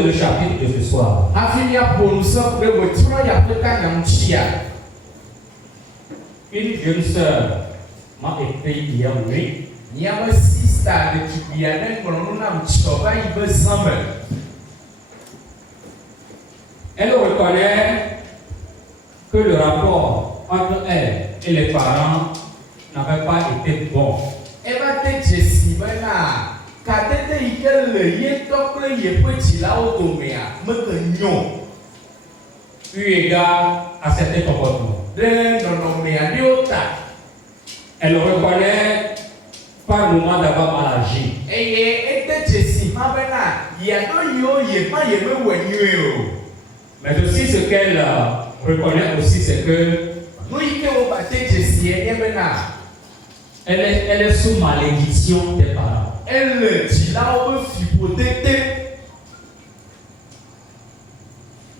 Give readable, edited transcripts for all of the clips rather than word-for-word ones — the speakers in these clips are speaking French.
aborder le chapitre de ce soir. Une jeune sœur m'a écrit hier nuit. Elle reconnaît que le rapport entre elle et les parents n'avait pas été bon. Eu égard à certains comportements. Elle reconnaît par moment d'avoir mal agi. Mais aussi ce qu'elle reconnaît aussi, c'est que elle est sous malédiction des parents.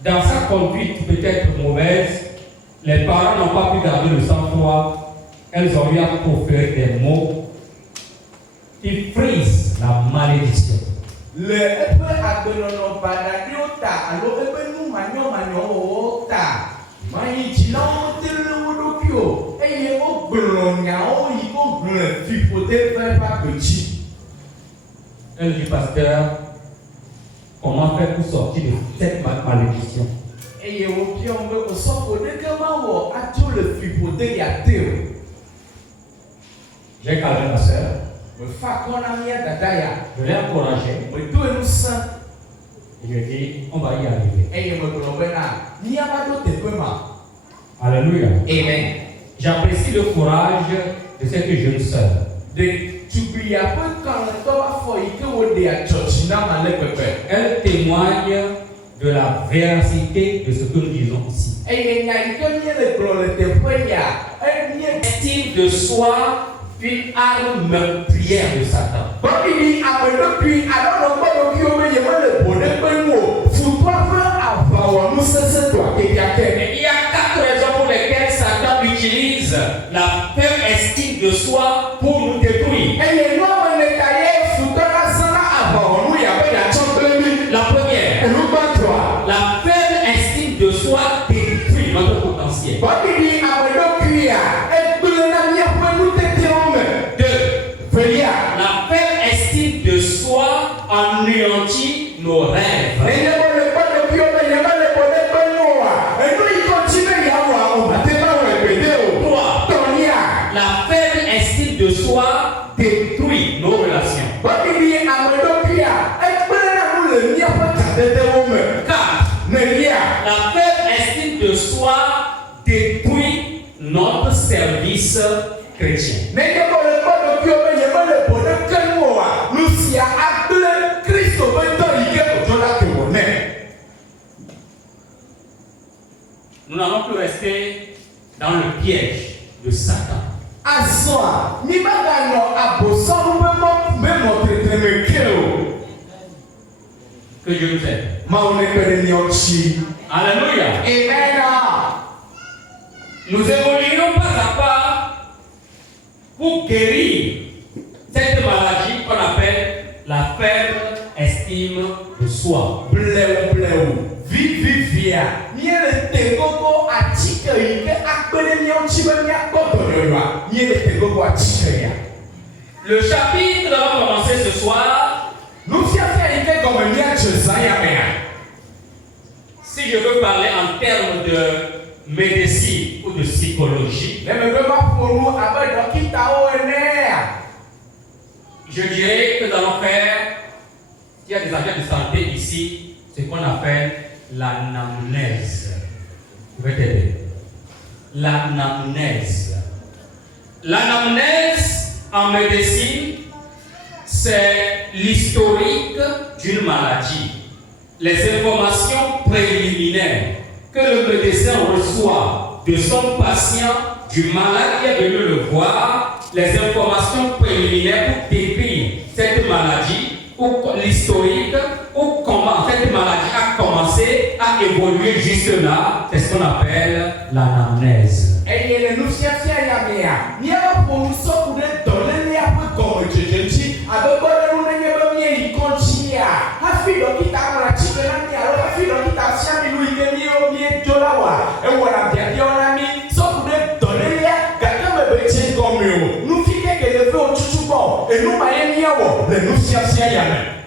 Dans sa conduite peut-être mauvaise, les parents n'ont pas pu garder le sang-froid. Elles ont eu à proférer des mots qui frisent la malédiction. Elle dit, pasteur, comment faire pour sortir de cette malédiction? J'ai calmé ma soeur. Je l'ai encouragé. Et je dis, on va y arriver. Alléluia. Amen. J'apprécie le courage de cette jeune sœur. Elle témoigne de la véracité de ce que nous disons ici. Estime de soi, une arme meurtrière de Satan. Il y a 4 raisons pour lesquelles Satan utilise la faible estime de soi pour nous détruire. La première, la faible estime de soi détruit notre potentiel. La faible estime de soi anéantit nos rêves. La faible estime de soi détruit nos relations. 4. La faible estime de soi détruit notre service chrétien. Nous n'allons plus rester dans le piège de Satan. Que Dieu nous aide. Alléluia. Amen. Nous évoluons pas à pas pour guérir cette maladie qu'on appelle la faible estime de soi. Le chapitre va commencer ce soir. Si je veux parler en termes de médecine ou de psychologie, je dirais que nous allons faire, il y a des agents de santé ici, ce qu'on appelle l'anamnèse. Je vais t'aider. L'anamnèse. L'anamnèse en médecine, c'est l'historique d'une maladie. Les informations préliminaires que le médecin reçoit de son patient, du malade qui est venu le voir, les informations préliminaires pour décrire cette maladie, ou l'historique, ou comment cette maladie a commencé à évoluer jusque là, c'est ce qu'on appelle l'anamnèse.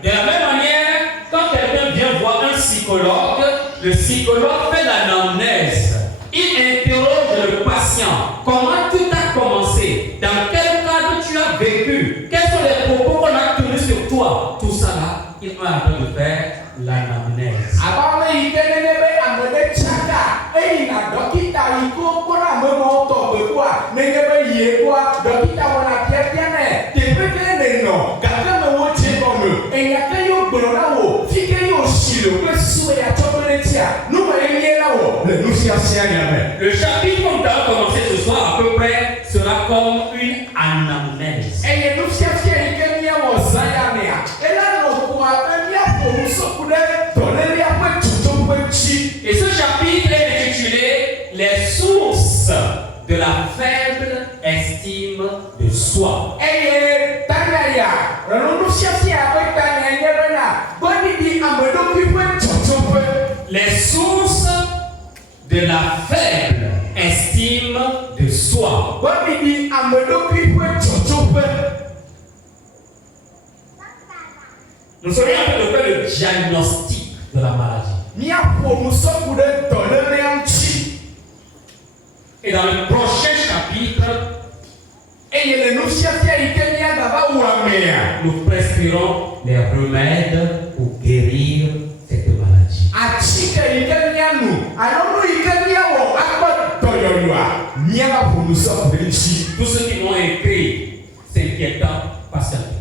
De la même manière, quand quelqu'un vient voir un psychologue, le psychologue fait l'anamnèse. Il interroge le patient. Comment tout a commencé? Dans quel cadre tu as vécu? Quels sont les propos qu'on a tenus sur toi? Tout ça là, il est en train de faire l'anamnèse. Le chapitre qu'on va commencer ce soir à peu près sera comme une anamnèse. Et ce chapitre est intitulé Les sources de la faible estime de soi. Les sources de la faible estime de soi. Nous serions en train de faire le diagnostic de la maladie. Et dans le prochain chapitre, nous prescrirons les remèdes pour guérir cette maladie. Tous ceux qui m'ont écrit, c'est inquiétant, patientez.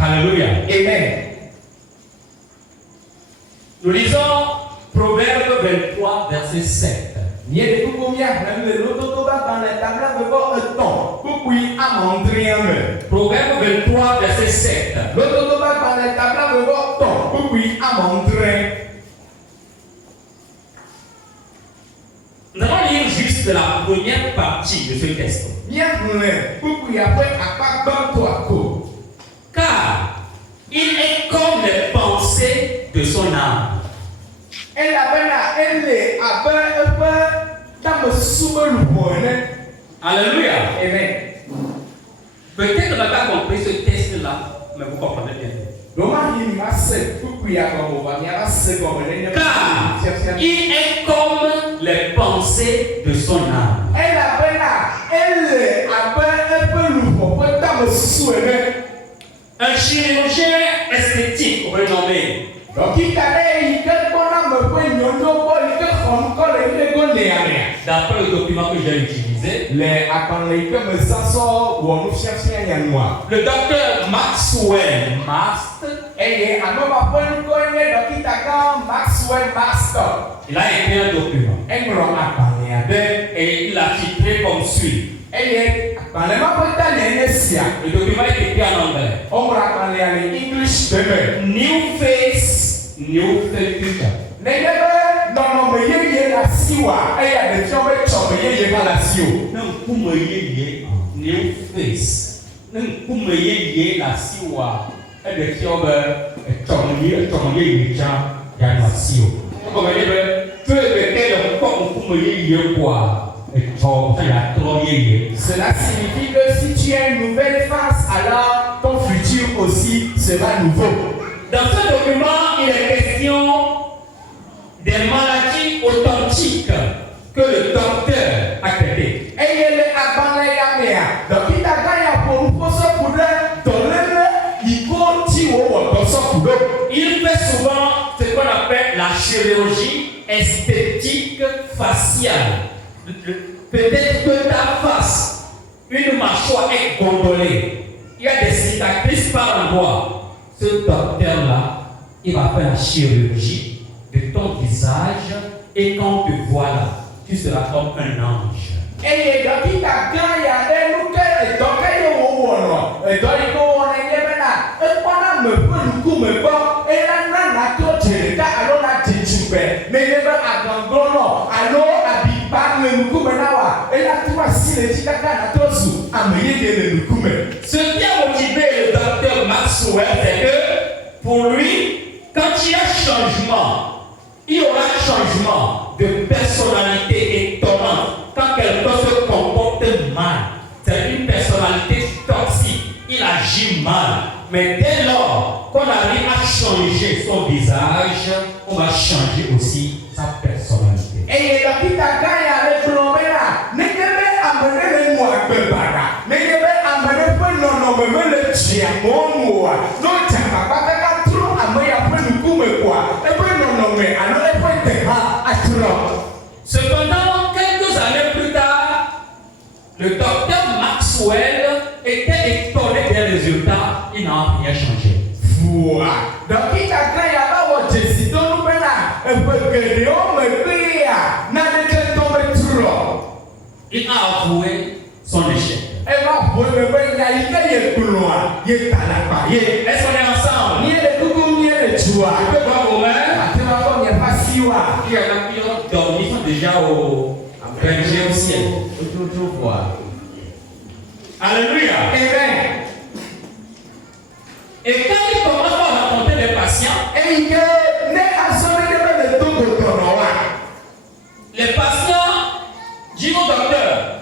Alléluia. Amen. Nous lisons Proverbe 23, verset 7. Proverbe 23, verset 7. Nous allons lire juste la première partie de ce texte. Car il est comme les pensées de son âme. Alléluia. Amen. Peut-être qu'on n'a pas compris ce texte-là, mais vous comprenez bien. Car il est comme les pensées de son âme. Un chirurgien esthétique renommé d'après le document que j'ai utilisé, le docteur Maxwell Mast, il a écrit un document et il a titré comme suit. Le document est écrit en anglais. New face, new future. New face. Cela signifie que si tu as une nouvelle face, alors ton futur aussi sera nouveau. Dans ce document, il est question des maladies authentiques que le docteur a traitées. Il fait souvent ce qu'on appelle la chirurgie esthétique faciale. Peut-être que ta face, une mâchoire est gondolée. Il y a des cicatrices par endroit. Ce docteur-là, il va faire la chirurgie de ton visage et quand on te voit là, tu seras comme un ange. Ce qui a motivé le docteur Maxwell, c'est que pour lui, quand il y a changement, il y aura changement de personnalité agit mal. Mais dès lors qu'on arrive à changer son visage, on va changer aussi sa personnalité. Et le Kitagaya avec l'Omena, n'est pas amené le moi bebara, n'est pas amené pour non le chiamoua, non tchakabaka trop amé après le coup me quoi, et puis non mais alors et puis t'es à trop. Cependant, quelques années plus tard, le docteur Maxwell était étonné des résultats, il n'a rien changé. Voilà. Donc il a créé à la Jésus dans nous maintenant, et puis que Dieu me prie, n'a pas tombé trop. Il a avoué son échec. Et va pour me voir, il y a plus loin, il est à la barrière. Est-ce qu'on est ensemble? Ni le coucou, ni le choix. Tu peux voir vos mains? Tu vas voir, il n'y a pas si loin. Il y en a qui ont dormi, sont déjà au berger au ciel. Alléluia. Amen. Et quand il commence à rencontrer les patients, Et il n'est à son élément de tout le temps. les patients disent au docteur,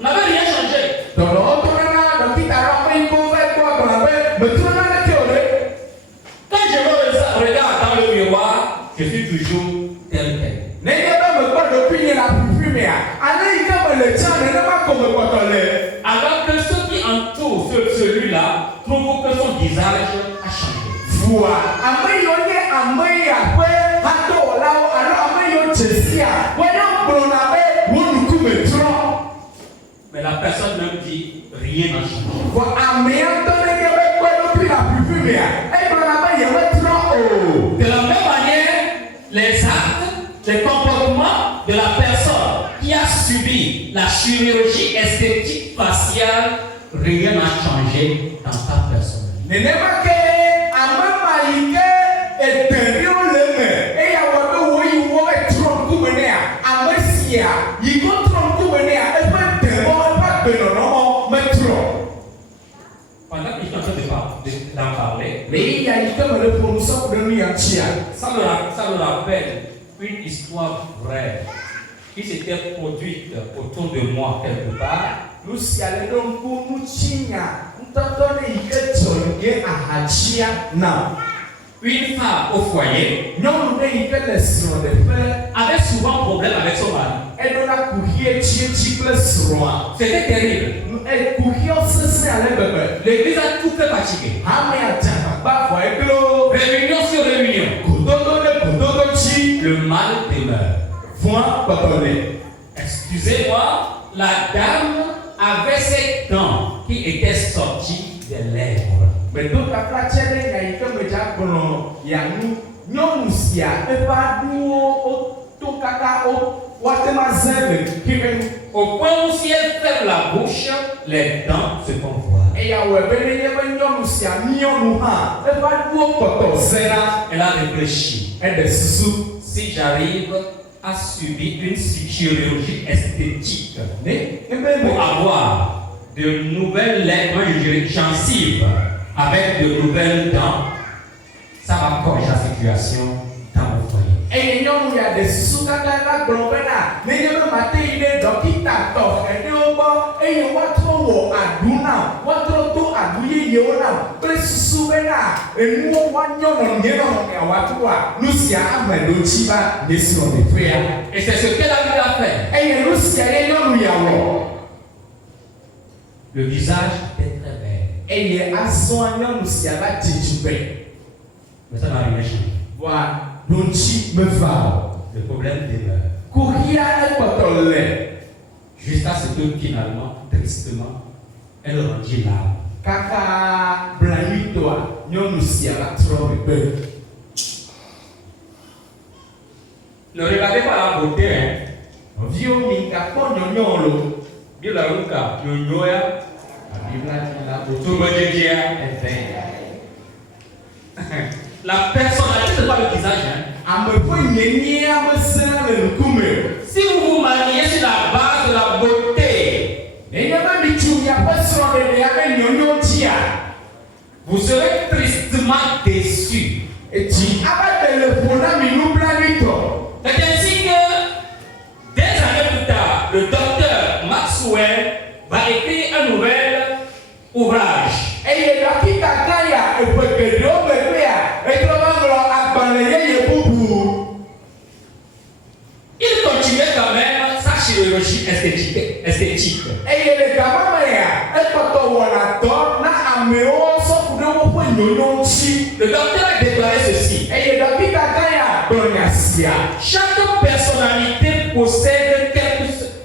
on n'avait rien changé. Donc, on tourne là, donc il t'a rappelé, il faut faire quoi dans la paix, mais tourne là, le théorie. Quand je me regarde dans le miroir, je suis toujours tel quel. N'est-ce pas me quoi d'opinion la plus fumée? Allez, il va me le dire, n'est pas comme le cotonnet. Alors que ceux qui entourent celui-là trouvent que son visage a changé. Voilà. Amé yonye amé ya kwe hato lao alors amé yo chesia. Wena blonave wonu kumetron. Mais la personne même dit rien n'a changé. Voilà. Amé antone kebe kwe no pi la plus fumée. Et blonave yemetron. De la même manière, les actes, les comportements de la personne qui a subi la chirurgie esthétique faciale, rien n'a changé dans sa personne. Nenema ke amé maïke et terio leme. Et ya wabe woyi wo etron kumenea. Amé sia. Yiko tron kumenea. Et pas demo et pas benonomo metron. Pendant qu'ils sont en train d'en parler, Mais il y a une comme le prononciation de lui entier. ça me rappelle une histoire vraie qui s'était produite autour de moi quelque part. Nous si allons donc pour nous chinya, nous t'entendons y que tu à hachia na. Une femme au foyer Non, nous n'ayons que les soins de faire. avait souvent problème avec son mari. Et nous la courir chiple soin. C'était terrible. Nous et courir se à la bébé. L'église a tout fait fatiguer. Amé a tchapa ba foi éclo. Réunion sur réunion. Kododo chi. Le mal demeure. Voix papalé. Excusez-moi, la dame avait ses dents qui étaient sorties des lèvres. Mais donc la plateau de gaïka me jacono yanou. Non sia et pas duo to kaka o watema zebe kiven. Au point où si elle ferme la bouche, les dents se font voir. Et ya webele yebe non sia mionu ha. Et pas duo koto zera. Elle a réfléchi. Et de sous. Si j'arrive à subir une chirurgie esthétique pour avoir de nouvelles lèvres, gencives avec de nouvelles dents, ça va corriger la situation dans mon foyer. Et non, il y a des sous-kaka globena. Mais il y a maté il est dokita to. Et nous bon, et il y a trop wo aduna, trop to aduye yona. Plus souvena. Et nous wanyo non yeno ya watua. Nous si amelo chiba nation de frère. Et c'est ce qu'elle a eu à faire. Et nous si ayeno nous yawo. Le visage est très belle. Et il y a soignon nous si ala tijube. Mais ça n'a rien changé. Voilà. Donc chi me fa. Le problème demeure. Courir et potole. Jusqu'à ce que finalement, tristement, elle rendit l'âme. Kaka blanyi toi, nyɔnu sia la trɔ megbe. Ne regardez pas la beauté, hein. Viwo mi gakpɔ nyɔnyɔ lo. Bien la ruka, nyonyoya, Abibla ti la bo. tout le dia. La personnalité n'est pas le visage, hein. Ame ƒe nyenye ame sena le ŋkume. Si vous vous mariez sur la base de la beauté, Nenye be mi tu miaƒe srɔ̃ɖeɖe abe nyɔnyɔ dzia. vous serez tristement déçus. Eti abe de le ƒo na mi nublanuitɔ. C'est ainsi que, des années plus tard, le docteur Maxwell va écrire un nouvel ouvrage. eye dɔkita gã ya eƒe geɖewo megbea etrɔ va ŋlɔ agbalẽ yeye bubu. Il continuait quand même sa chirurgie esthétique. Eye le gama me ya ekpɔtɔ wɔna dɔ na amewo sɔku ɖe woƒe nyonyo ŋuti. Le docteur a déclaré ceci. Eye dɔkita gã ya gblɔ nya sia. Chaque personnalité possède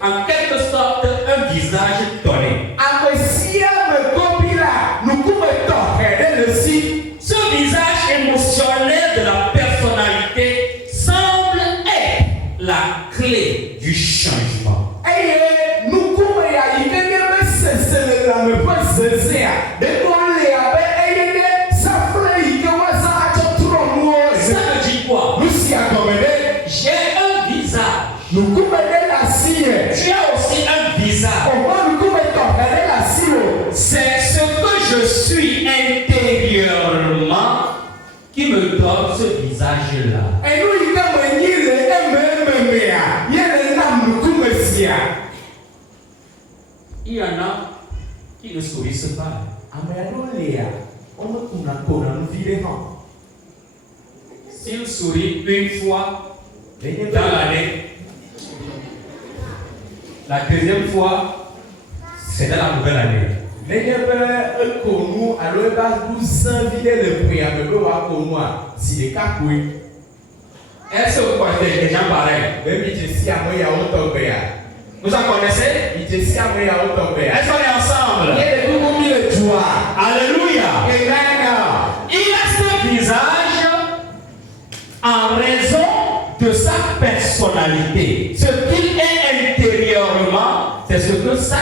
en quelque sorte un visage donné. Ame sia me gobi la nukume tɔxɛ ɖe le si. Ce visage émotionnel de la personnalité semble être la clé du changement. Eye nukume ya yi ke nye be sese le lãme ƒe zezea ɖeko le abe eye ɖe safle yi ke woazã atsɔ trɔ nuwo Ça veut dire quoi? nu sia gɔme ɖe J'ai un visage. nukume ɖe le asi yɛ. Tu as aussi un visage. Ɔgbɔ nukume tɔxɛ ɖe le asi o. C'est ce que je suis intérieurement qui me donne ce visage-là. Enu yi ke menyi le emememea ye le nam nukume sia. Il y en a qui ne sourissent pas. Ame aɖewo lia womekuna kona nu vi ɖe hã. S'ils sourient une fois Nenye dans be l'année, la deuxième fois, c'est dans la nouvelle année. nenye be eko nu alo eba nu zã vi ɖe le ƒea me be woako nua zi ɖeka koe. Est-ce que vous connaissez des gens pareils? Be mi dze si ame yawo tɔgbea. Vous en connaissez? Mi dze si ame yawo tɔgbea. Est-ce qu'on est ensemble? Ye le nuku mi le dua. Alléluia! Amen. Il a ce visage en raison de sa personnalité. Ce qu'il est intérieurement, c'est ce que ça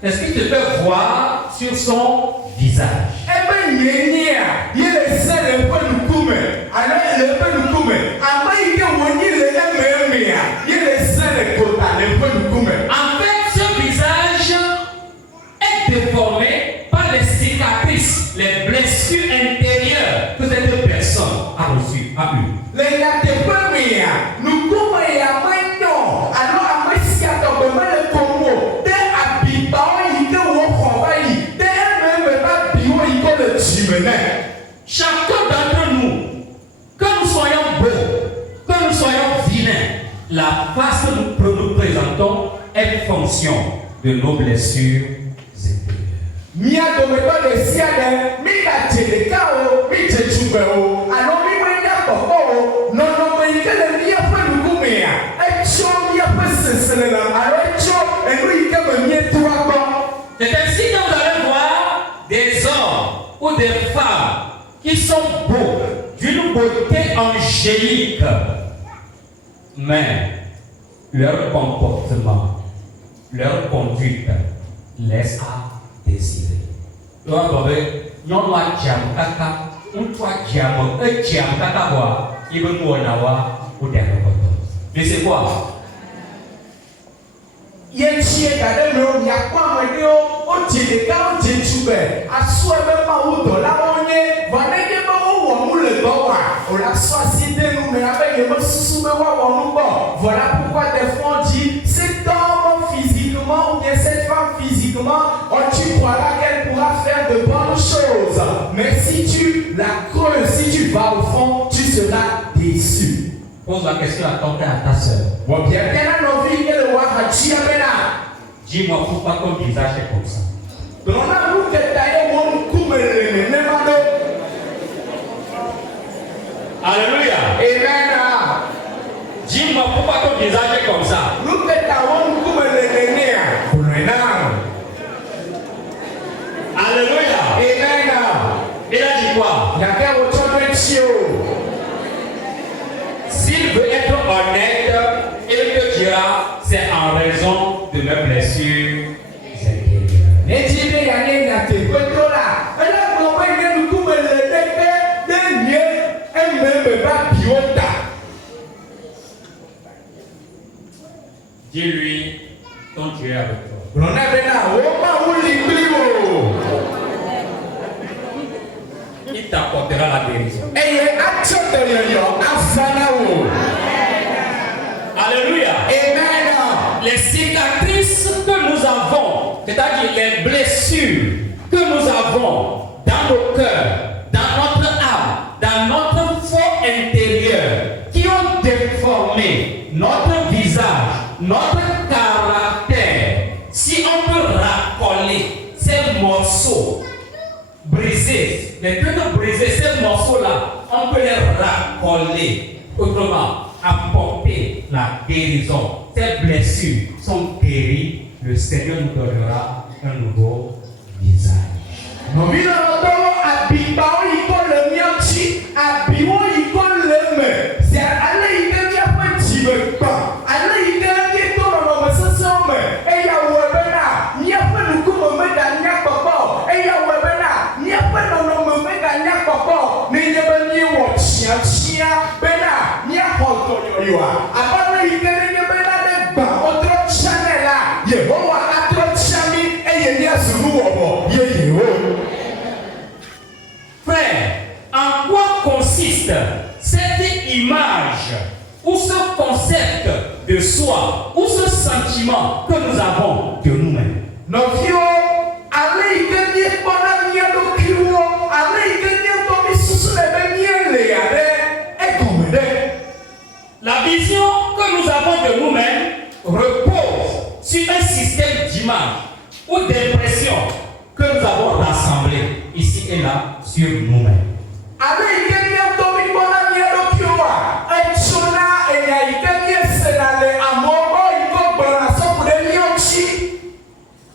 est-ce qu'il te fait voir sur son visage? Ebe nyenia ye le se le ƒe nukume alo le ƒe nukume ame yi ke wonyi le ememea ye le se le kota le ƒe nukume. En fait, ce visage est déformé par les cicatrices, les blessures intérieures que cette personne a reçues, a eues. Le nyateƒe mea nukume ya menyo alo ame sia tɔgbe mele kom o ɖe abibawo yi ke woxɔ va yi ɖe ememe va biwo yi ke le dzime nɛ. Chacun d'entre nous, que nous soyons beaux, que nous soyons vilains, la face que nous présentons est fonction de nos blessures intérieures. Mia dometɔ ɖe sia ɖe mi gadze ɖeka o mi dze tugbe o alo mi menya kpɔkpɔ o nɔnɔme yi ke le míaƒe nukumea etso míaƒe seselelãme alo etso enu yi ke me míetoa gbɔ. C'est ainsi que vous allez voir des hommes ou des femmes qui sont beaux, d'une beauté angélique, mais leur comportement, leur conduite laisse à désirer. Donc, vous avez, non, la jam kaka, ou toi jam, jam kaka wa, il veut nous en avoir ou derrière. Mais c'est quoi? Yetsie da ɖe me wo miakpɔ ame ɖewo wodze ɖeka wodze tugbe asɔ ebe mawu dɔlawo nye vɔ nenye be wowɔ nu le dɔ wɔa wòle asɔ asi de nu me abe yemesusu be woawɔ nu gbɔ vɔ la pourquoi des fois on dit cet homme physiquement ou bien cette femme physiquement tu croiras qu'elle pourra faire de bonnes choses mais si tu la creuses si tu vas au fond tu seras déçu. Pose la question à ton frère, à ta soeur. Dis-moi pourquoi ton visage est comme ça. Alléluia. Amen. Dis-moi pourquoi ton visage est comme ça. Alléluia. Amen. Il a dit quoi? S'il veut être honnête, il te dira c'est en raison de mes blessures Dis-lui, ton Dieu est avec toi. Il t'apportera la guérison. Alléluia. Amen. Les cicatrices que nous avons, c'est-à-dire les blessures que que nous avons dans nos cœurs, dans notre âme, dans notre fort intérieur, qui ont déformé notre visage, notre caractère, si on peut racoler ces morceaux, briser, les trucs briser ces morceaux-là, on peut les racoler, autrement, apporter la guérison. Ces blessures sont guéries, le Seigneur nous donnera un nouveau visage. Frère, en quoi consiste cette image ou ce concept de soi ou ce sentiment que nous avons de nous-mêmes? La vision que nous avons de nous-mêmes repose sur un système d'images ou d'impressions que nous avons rassemblées ici et là sur nous-mêmes.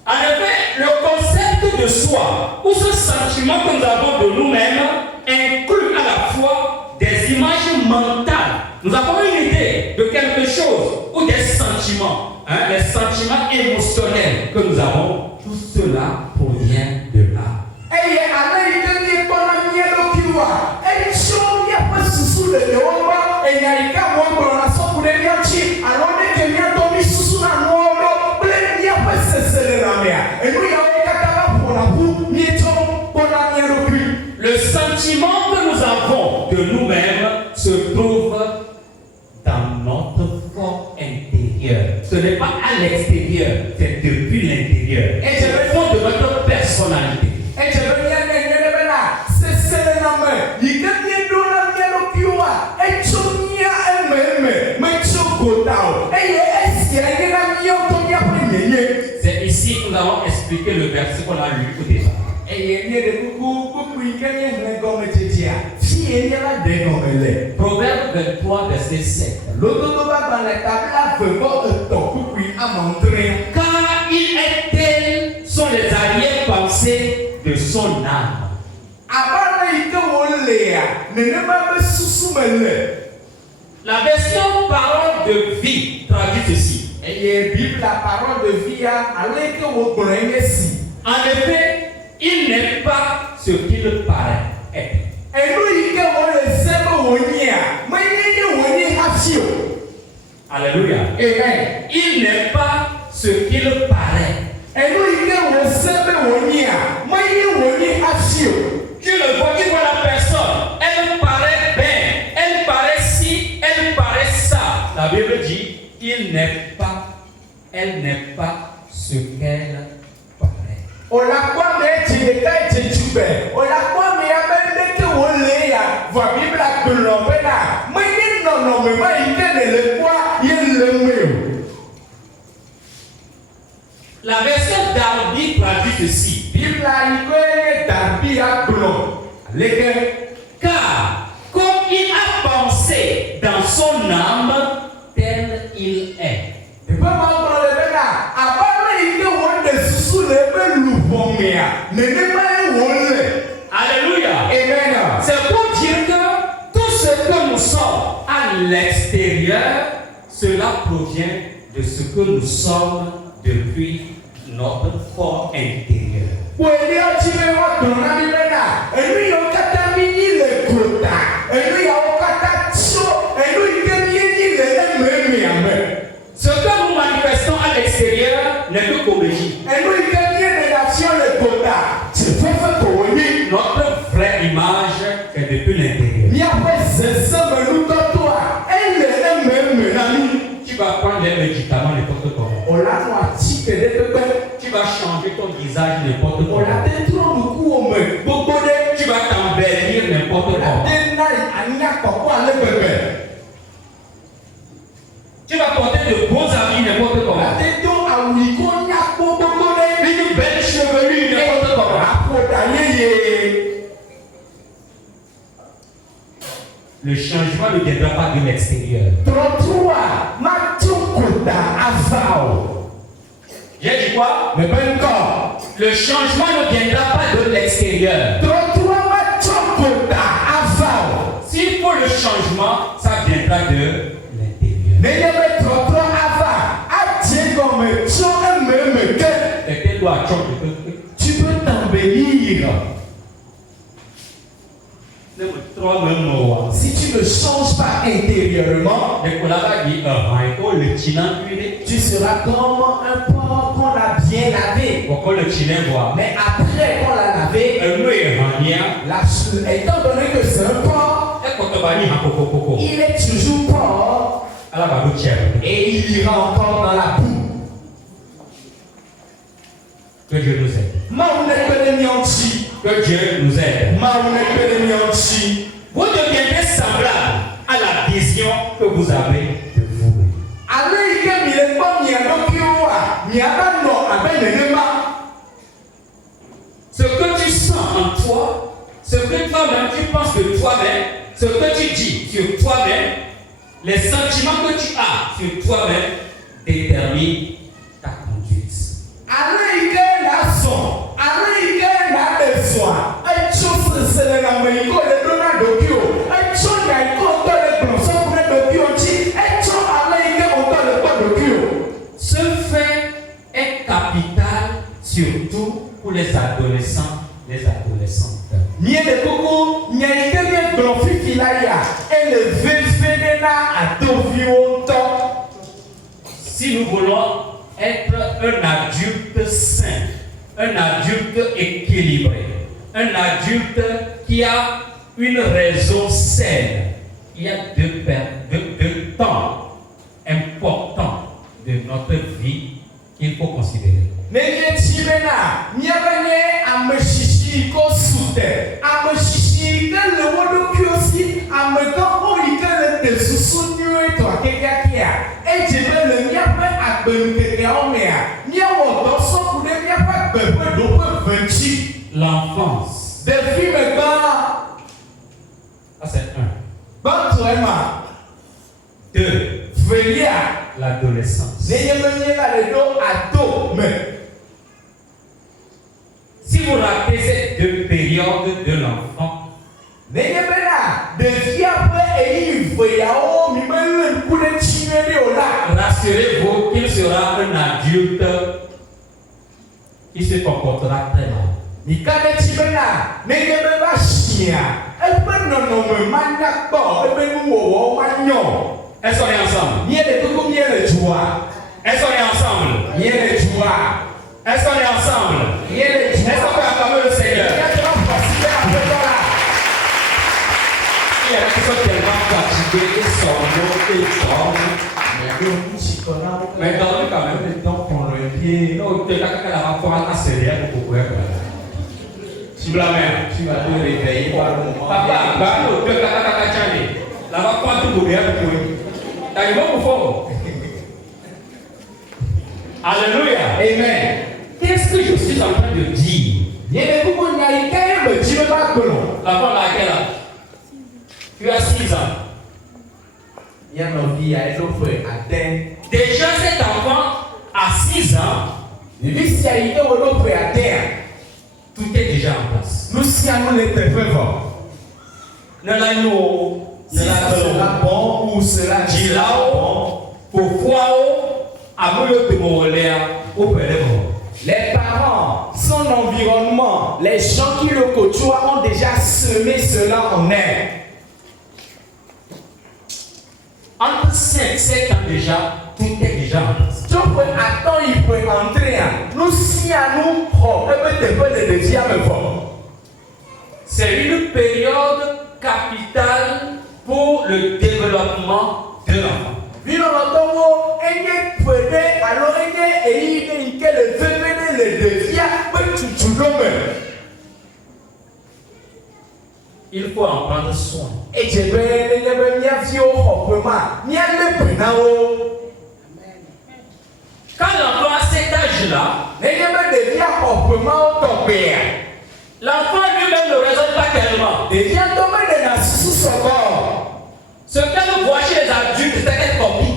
En effet, le concept de soi ou ce sentiment que nous avons de nous-mêmes inclut à la fois des images mentales. Nous avons une idée de quelque chose ou des sentiments, les sentiments émotionnels que nous avons. Tout cela provient de là. Le sentiment que nous avons de nous-mêmes se trouve dans notre fort intérieur. Ce n'est pas à l'extérieur, c'est depuis l'intérieur. Et c'est le fond de notre personnalité. C'est ici que nous avons expliqué le verset qu'on a lu au départ. Proverbe 23, verset 7. Car il est tels sont les arrière-pensées de son âme. La version parole de vie traduit ceci. En effet, il n'est pas ce qu'il paraît être. Alléluia. Amen. Il n'est pas ce qu'il paraît. Tu le vois, tu vois la personne. Elle paraît bien. Elle paraît ci, elle paraît ça. La Bible dit, elle n'est pas ce qu'elle La version Darby traduit ceci. Car comme il a pensé dans son âme, tel il est. Alléluia. Amen. C'est pour dire que tout ce que nous sommes à l'extérieur, cela provient de ce que nous sommes depuis notre fort intérieur. Ce que nous manifestons à l'extérieur n'est que corrigé. Notre vraie image est depuis l'intérieur. Tu vas prendre les médicaments n'importe comment. Tu vas vas changer ton visage n'importe On comment. a des trop beaucoup au me. Beaucoup de. Tu vas t'embellir n'importe On a comment. des nains à n'a pas quoi aller bébé. Tu vas porter de bons habits n'importe On comment. a des dons à oui qu'on n'a pas beaucoup de. Une belle chevelure n'importe comment. Le changement ne viendra pas de l'extérieur. J'ai dit quoi? Mais ben encore. Le changement ne viendra pas de l'extérieur. S'il faut le changement, ça viendra de l'intérieur. Quelqu'un doit changer. Tu peux t'embellir. Si tu ne changes pas intérieurement, tu seras comme un porc qu'on a bien lavé. Mais après qu'on l'a lavé, étant donné que c'est un porc, il est toujours porc et il ira encore dans la boue. Que Dieu nous aide. Que Dieu nous aide. Vous deviendrez semblable à la vision que vous avez de vous. Ce que tu sens en toi, ce que toi-même tu penses de toi-même, ce que tu dis sur toi-même, les sentiments que tu as sur toi-même déterminent ta conduite. Ce fait est capital surtout pour les adolescents, les adolescentes. Si nous voulons être un adulte sain, un adulte équilibré, un adulte qui a une raison saine, il y a deux temps importants de notre vie qu'il faut considérer. L'enfance. Ça c'est un. 2. L'adolescence. Si vous ratez ces deux périodes de l'enfant, rassurez-vous qu'il sera un adulte qui se comportera très mal. Est-ce qu'on est ensemble? Est-ce qu'on est ensemble? Est-ce qu'on est ensemble? Est-ce qu'on peut acclamer le Seigneur? Il y a des personnes tellement fatiguées et sortent et dorment. Mais dorment quand même. Donc on le pied. Non, tu as qu'à la renforcer à serrer pour pouvoir. Tu vas te réveiller par le moment. Papa, tu as qu'à changer. La va pas tout pour bien pour toi. T'as eu bon pour Alléluia. Amen. Qu'est-ce que je suis en train de dire? Avant laquelle tu as 6 ans. Déjà cet enfant à 6 ans, tout est déjà en place. Sera bon ou sera les parents, son environnement, les gens qui le côtoient ont déjà semé cela en elle. Entre 5 et 7 ans déjà, tout est déjà en place. Tu peux attendre, il peut entrer. Nous, si à nous, c'est une période capitale pour le développement de l'enfant. il faut en prendre soin. Et je vais les mia fio hopema, mia le benao. Quand l'enfant a cet âge-là, l'enfant lui-même ne raisonne pas tellement. Ce qu'elle voit chez les adultes, c'est qu'elle copie.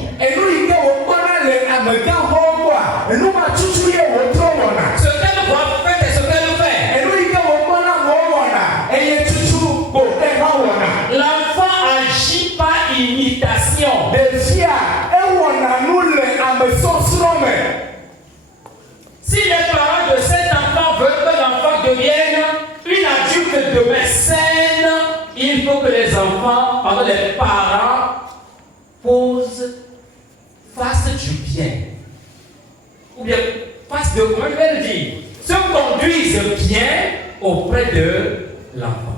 Ce qu'elle voit faire, c'est ce qu'elle fait. L'enfant agit par imitation. Si les parents de cet enfant veulent que l'enfant devienne une adulte demain saine, il faut que les enfants, pardon, les parents fassent du bien. Ou bien fassent de, comment je vais le dire, se conduisent bien auprès de l'enfant.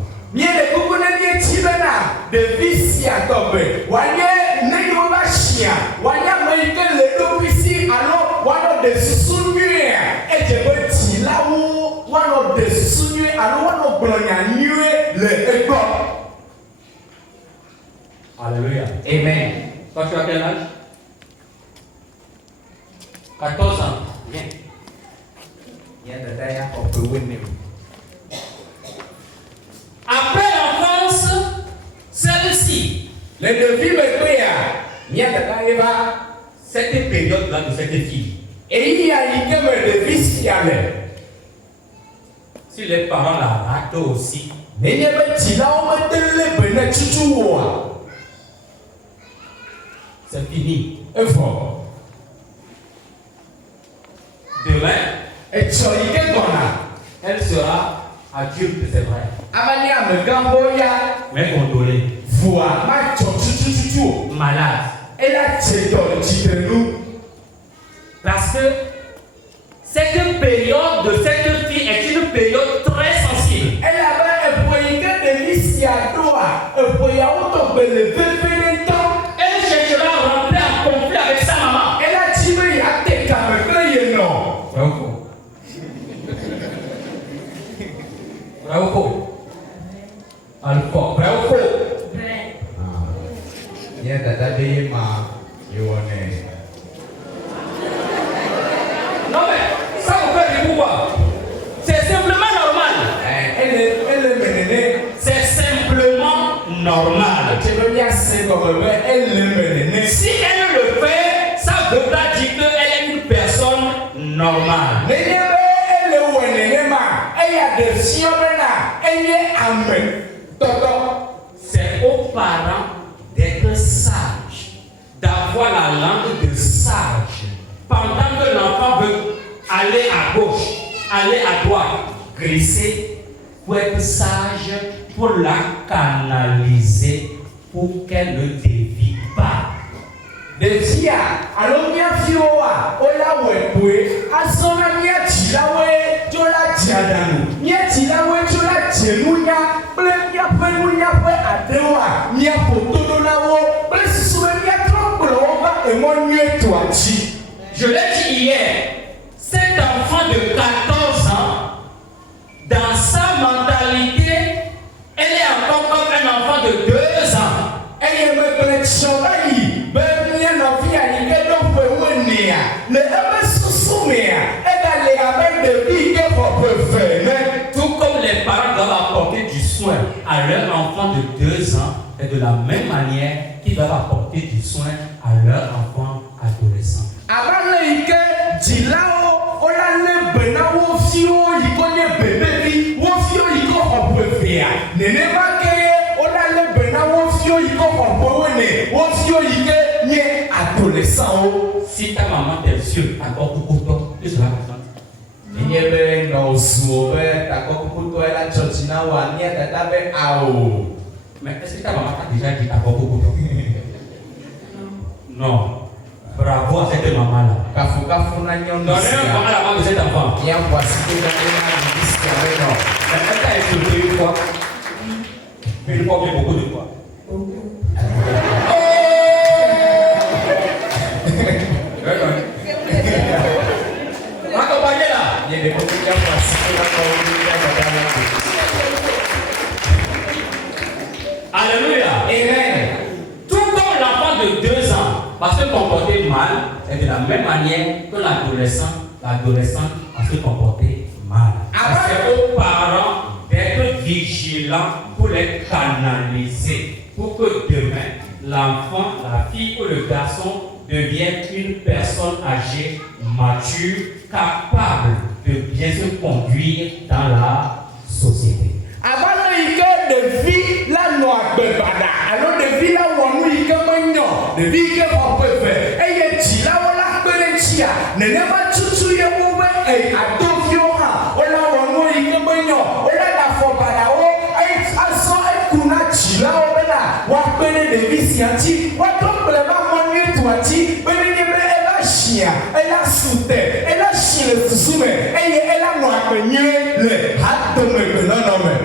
Alléluia. Amen. Toi, tu as quel âge? 14 ans. Bien. Après l'enfance, celle-ci. Le devis me paya. Cette période-là de cette fille. Et il y a une de vie qui avait. Si les parents la ratent aussi, c'est fini. Demain, elle sera adulte, c'est vrai. Mais condolée. Malade. Parce que cette période de cette fille est une période très sensible. Elle cherchera à rentrer en conflit avec sa maman. Bravo. Bravo. Bravo. Non mais, ça vous fait du pouvoir. C'est simplement normal. C'est simplement normal. Si elle le fait, ça voudra dire qu'elle est une personne normale. C'est aux parents d'être sages, d'avoir la langue de sage. Pendant que l'enfant veut aller à gauche, aller à droite, glisser, pour être sage, pour la canaliser, pour qu'elle ne dévie pas. Je l'ai dit hier, cet enfant de 14 ans, dans sa mentalité, elle est encore comme un enfant de 2 ans. Tout comme les parents doivent apporter du soin à leur enfant de 2 ans, et de la même manière qu'ils doivent apporter du soin à leur enfant adolescent. Si ta maman t'insulte encore pour toi, tu seras présente. Mais est-ce que ta maman t'a déjà dit encore pour toi? Non. Bravo à cette maman-là. Donnez un bras à la maman de cet enfant. Elle t'a insulté une fois, mais beaucoup de fois. Accompagnez-la. Mais de la même manière que l'adolescent a se comporté mal. C'est aux parents d'être vigilants pour les canaliser, pour que demain, l'enfant, la fille ou le garçon devienne une personne âgée, mature, capable de bien se conduire dans la société. Avant de vie, la noix de bada. Alors de vie, la ouanou, il y a un de vie, il y a un peu fait. Et il y a dit, là, on l'a connu, ne n'est pas tout ce qu'il y a et à deux violents. On l'a ouanou, il y a un on l'a la fois bada. Et à son écouna, là, on l'a, on connaît des vies scientifiques. On tombe vraiment mon toi, tu, mais il y a un chien, elle a soutenu, elle a chien le sous-soumet, et elle a noix de le hâte de me non.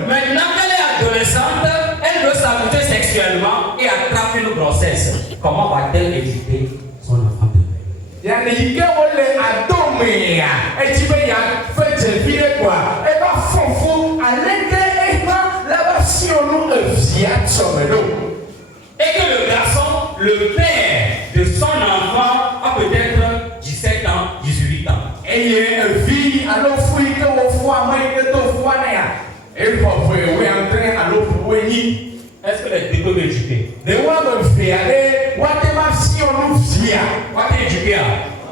Maintenant qu'elle est adolescente, elle veut s'amuser sexuellement et attrape une grossesse. Comment va-t-elle éduquer son enfant de paix? Il y a des gens qui ont adoré, et tu veux y faire des vidéos quoi? Et va fou, à l'intérieur, là-bas, si on nous vient sur le dos. Et que le garçon, le père de son enfant, a peut-être 17 ans, 18 ans. Et il y a une vie, alors fouille que vous voyez, mais que vous voyez. Et vous pouvez entrer à l'eau pour venir. Est-ce que les deux peuvent éduquer? De quoi me faire? What si on nous vient? What éduquer?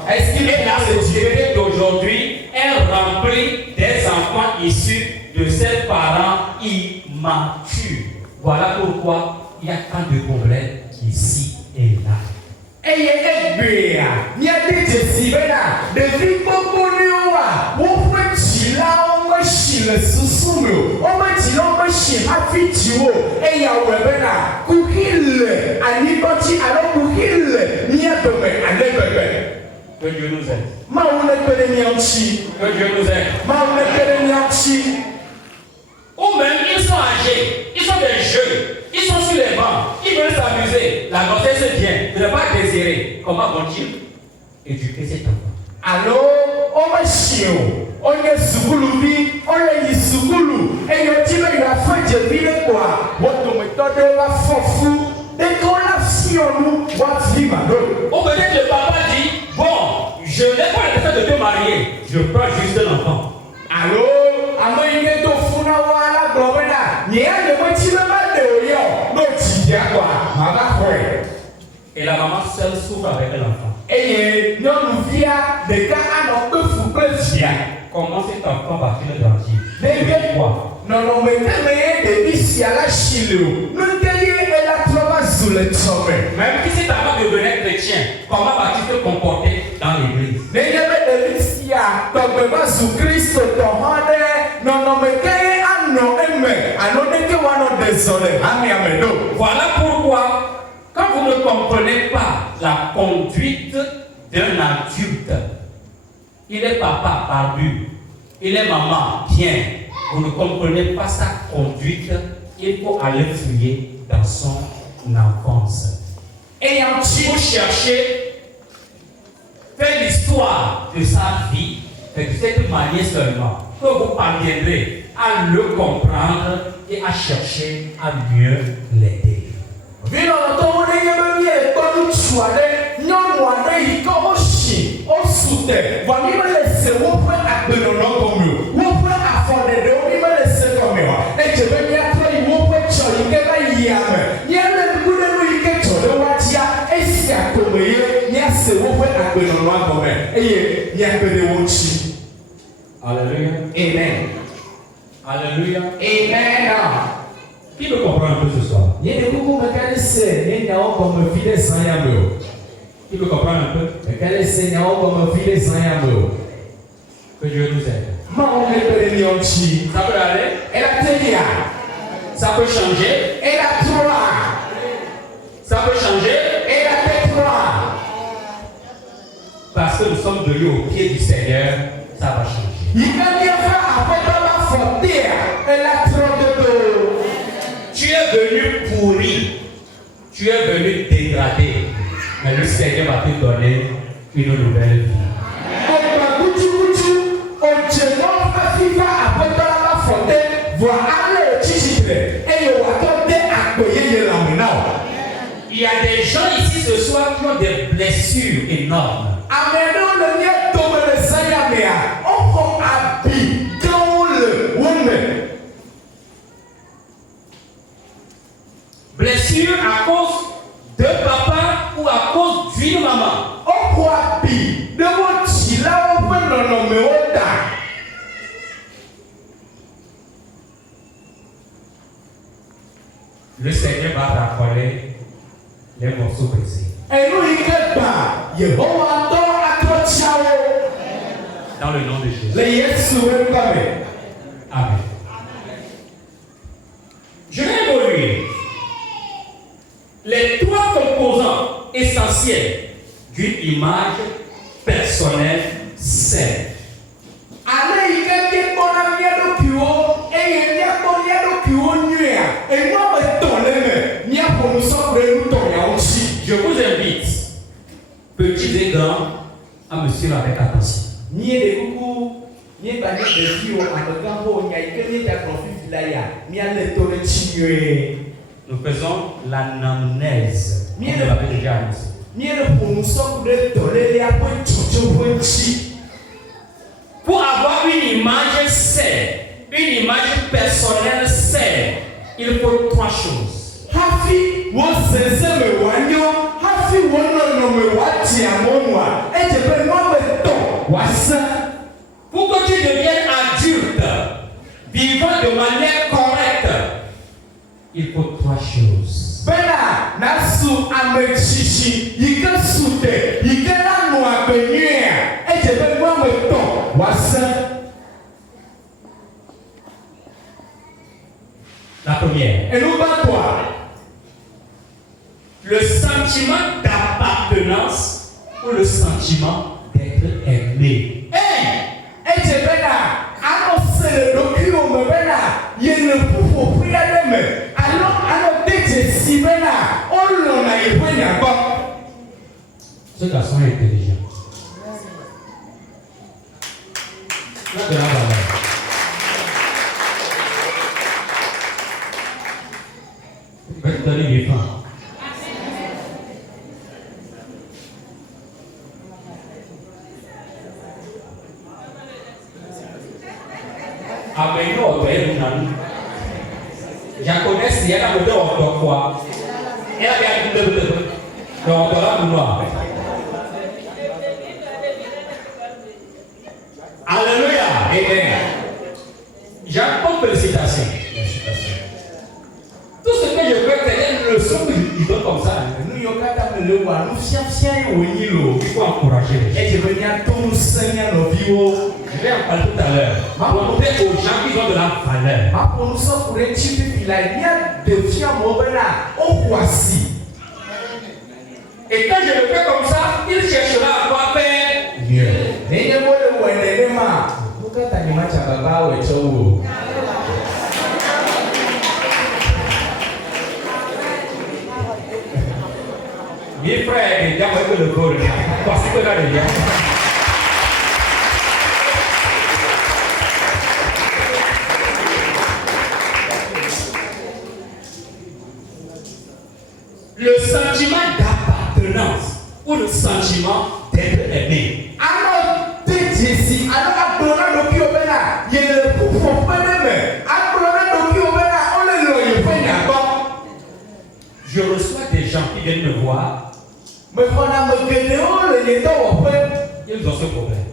Est-ce qu'il est là, le Dieu d'aujourd'hui est rempli des enfants issus de ses parents immatures? Voilà pourquoi il y a tant de problèmes ici et là. Et il y a des décibels, des vies beaucoup de vous pouvez dire là, on va chier le sous-sous, on va dire on va chier à vidéo, et il y a un webinaire, courir, à l'hypothèse, alors courir, n'y a pas de bébé. Que Dieu nous aide. Ma on est que des nianchi. Que Dieu nous aide. Ma on est que des nianchi. Ou même ils sont âgés, ils sont des jeunes, ils sont sur les bancs, ils veulent s'amuser. La grossesse vient, de ne pas désirer. Comment vont-ils éduquer cet enfant? Alors, on va chier, on est sougoulou, on est sougoulou, et le type il a fait de vie quoi? Votre méthode va fou. Dès qu'on a si on nous, on va vivre. Ou peut-être le papa dit, bon, je n'ai pas le fait de te marier, je prends juste l'enfant. Alors, à moi il est au fond à la globena, il y a de moi qui me bat de yo, non tu quoi, ma et la maman seule souffre avec l'enfant. Et nous via des cas à notre fou plaisir. Comment cet enfant va-t-il grandir? Mais quoi? Non, mais des vies à la chilo. Nous gagnons et la trouva sous le sommet. Même si c'est avant de devenir chrétien, comment vas-tu te comporter dans l'église? Mais il y avait des vies à tomber sous Christ, ton honneur. Non, mais gagnons à nos aimés. À nos désolé. Voilà pourquoi. Quand vous ne comprenez pas la conduite d'un adulte, il est papa barbu, il est maman bien, vous ne comprenez pas sa conduite, il faut aller fouiller dans son enfance. Et si vous cherchez, faire l'histoire de sa vie, et de cette manière seulement, que vous parviendrez à le comprendre et à chercher à mieux l'aider. Vino to ne yeme vie ko nu chuade nyonu ade yi ko oshi osute wa mi me se wo pe agbeno no ko mi wo pe afode de o mi me se ko mi wa e je be mi atro yi wo pe cho yi ke ba yi ame ye le ku de nu yi ke cho de wa tia e si akomo ye ni se wo pe agbeno no ko me e ye ni agbede wo chi. Alléluia. Amen. Alléluia. Amen. Qui me comprend un peu ce soir? Il y a des beaucoup de mécaniciens, il y a comme filet sans yambo. Qui me comprend un peu? Mécaniciens, il y a comme filet sans yambo. Que Dieu nous aide. Maman, on est les mionchi. Ça peut aller? Elle a télé. Ça peut changer? Elle a trois. Ça peut changer? Elle a fait trois. Parce que nous sommes venus au pied du Seigneur, ça va changer. Il va bien faire après la frontière. Elle a trop de dos. Tu es venu pourrir, tu es venu dégrader, mais le Seigneur va te donner une nouvelle vie. Il y a des gens ici ce soir qui ont des blessures énormes. brisé. Dans le nom de Jésus. Amen. Je vais évoluer. Les trois composants essentiels d'une image personnelle saine. Je vous invite, petits et grands, à me suivre avec attention. Nous faisons l'anamnèse. Vous l'avez déjà annoncé. Pour avoir une image saine, une image personnelle saine, il faut trois choses. Pour que tu deviennes adulte, vivant de manière correcte, il faut trois choses. La première, le sentiment d'appartenance ou le sentiment d'être aimé. Ce garçon est intelligent. Alléluia. Amen. J'apporte félicitations. Tout ce que je veux, c'est une leçon que je donne comme ça. Il faut encourager. Je vais en parler tout à l'heure. Pour montrer aux gens qui ont de la valeur. Et quand je le fais comme ça, il cherchera à quoi faire mieux. Mes frères, déjà, moi, que le goal, parce que là, les gars. Le sentiment d'appartenance ou le sentiment d'être aimé. Je reçois des gens qui viennent me voir. Ils ont ce problème.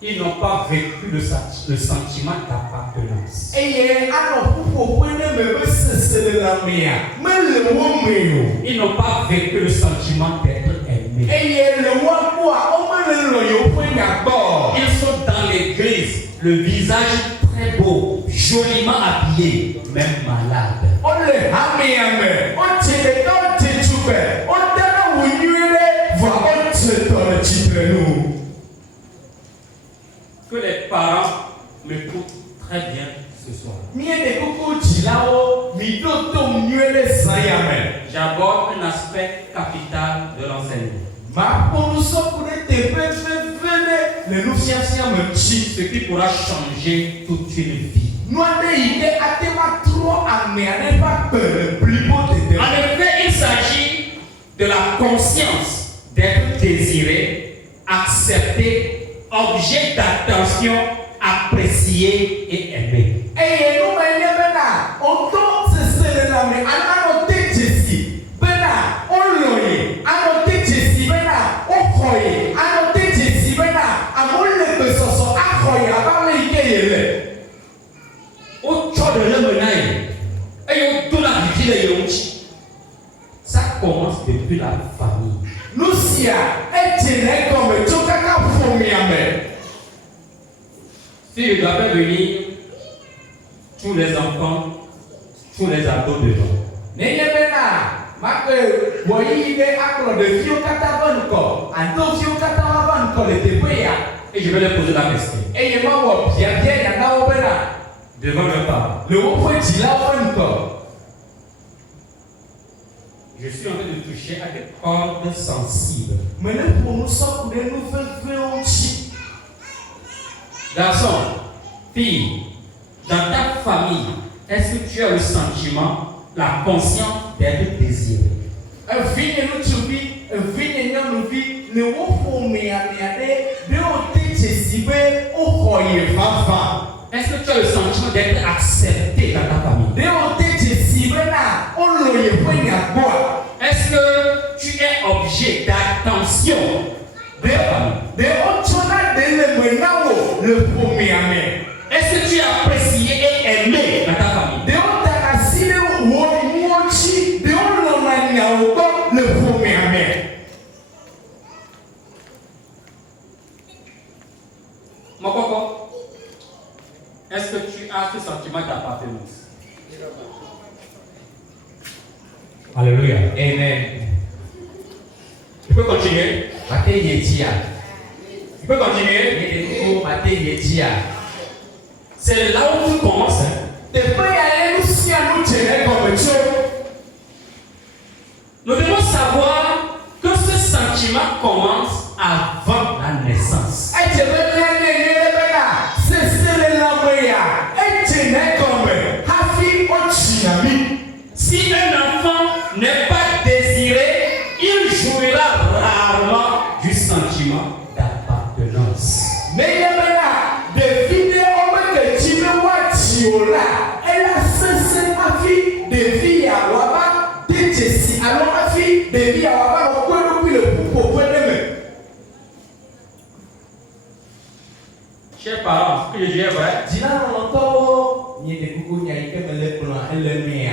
Ils n'ont pas vécu le sentiment d'appartenance. Ils n'ont pas vécu le sentiment d'être aimés. Ils sont dans l'église, le visage très beau, joliment habillé, même malade. Que les parents m'écoutent très bien ce soir. J'aborde un aspect capital de l'enseignement. Ce qui pourra changer toute une vie. En effet, il s'agit de la conscience d'être désiré, accepté, objet d'attention, apprécié et aimé. famille. Nous si est comme tout caca pour miame. Si je dois faire venir tous les enfants, tous les ados devant, N'ayez pas ma que voyez des accords de vieux catavanco, un dos vieux catavanco le dépouilla. et je vais leur poser la question Et il m'a dit bien bien y en a au bena. devant leurs parents. Le mot point dit là encore. Je suis en train de toucher à des cordes sensibles. Maintenant pour nous sortir de nouvelles violentes. Garçon, fille, dans ta famille, est-ce que tu as le sentiment, la conscience d'être désiré? Un vigne nous tubi, un vigne nous vit, ne vous de ôter Jésus au foyer vivant. Est-ce que tu as le sentiment d'être accepté dans ta famille? De ôter Jésus on le boire. Est-ce que tu es objet d'attention de ta famille? De otona de le menao le premier. Est-ce que tu es apprécié et aimé dans ta famille? De otakasile wo mochi de onomania le premier. Mon coco, est-ce que tu as ce sentiment d'appartenance? Alléluia. Amen. Tu peux continuer? Mate yetia. Tu peux continuer? Mate yetia. C'est là où tout commence. Depuis aller nous si à nous tirer comme chose. Nous devons savoir que ce sentiment commence avant la naissance. Et je veux bien les là. C'est le lambeya. Et je n'ai comme hafi au tsunami. Si un enfant n'est pas désiré, il jouira rarement du sentiment d'appartenance. Mais là, de vidéos que tu me vois, tu là. Elle a cessé ma fille de vie à Waba, de Jessie. Alors ma fille de vie à Waba, on peut depuis le poupo pour demain. Chers parents, ce que je dis est vrai. Dis-là, on entend, il y a des coucou, il y a des que le blanc, elle le met.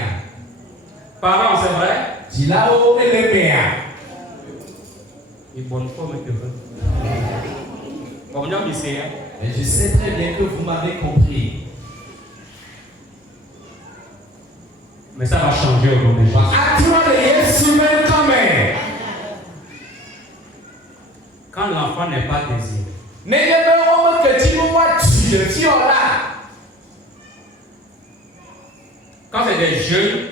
Parents, c'est vrai. Dis-là, elle le met. Et bonne forme que vous. Comme nous ici, Mais je sais très bien que vous m'avez compris. mais ça va changer au nom de Jésus. Attends les Yesoumen quand même. Quand l'enfant n'est pas désiré, N'est-ce pas que tu me vois, tu le fion là. quand c'est des jeunes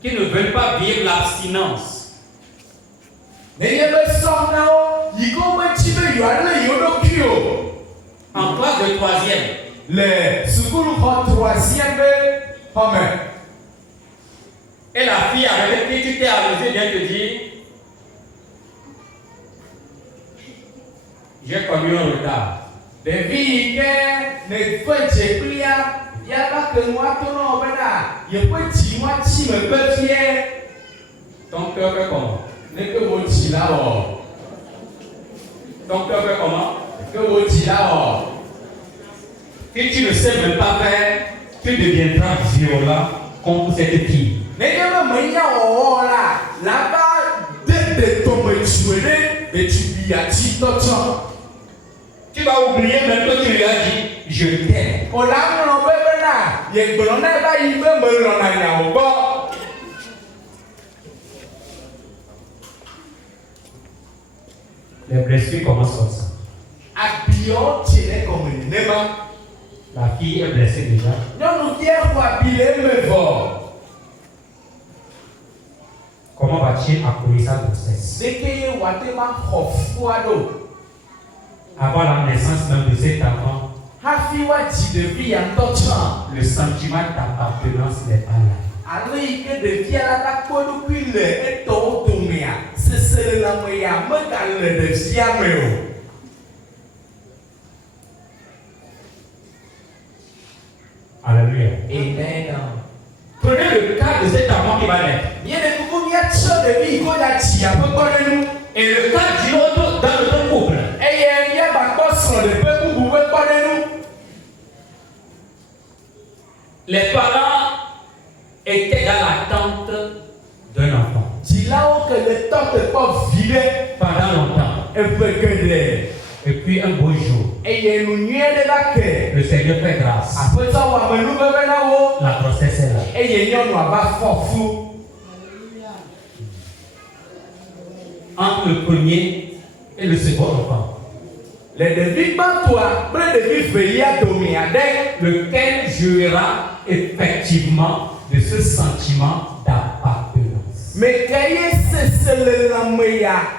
qui ne veulent pas vivre l'abstinence, N'est-ce pas ça là? Il comme tu veux y aller, il y a le en classe de troisième, le secours en troisième, amen. et la fille avec qui tu t'es amusé vient te dire, j'ai commis un retard. Des filles qui ne font pas il y a pas que moi, tout le monde, il peut dire moi, tu me peux fier. Ton cœur fait comment? N'est que vous dites là, Ton cœur fait comment? que vous dites là, Si tu ne sais même pas faire, tu deviendras violent contre cette fille. n'est que me là, là-bas, dès que tomber tuer, mais tu dis à Tito. Tu vas oublier même que tu lui as dit, je t'aime. On l'a mon bébé là, il est bon, on n'a pas eu me l'on a bon. Les blessures commencent comme ça. Abiyo tirer comme une nema. La fille est blessée déjà. Non, nous disons quoi, bilé me va. Comment va-t-il accueillir sa grossesse? Dès que vous avez ma froid, Avant la naissance même de cet enfant, hafi wa dit de vie en d'autres. le sentiment d'appartenance n'est pas là. Alors, il que de vie à la cour depuis le et tout tourner. C'est la moya, me gagne de fiameo. Alléluia. Amen. Prenez le cas de cet enfant qui va naître. Il y a des coups qui ont de vie, qu'on a dit, à peu près nous. Et le cas d'une autre dans le même couple. Et il y a ma cause sur le peuple, vous pouvez pas de nous. Les parents étaient dans l'attente d'un enfant. Dis là où que le temps de pas vidé pendant longtemps. Et puis un beau jour, le Seigneur fait grâce. La grossesse est là. Entre le premier et le second enfant, lequel jouira effectivement de ce sentiment d'appartenance. Mais c'est la meilleure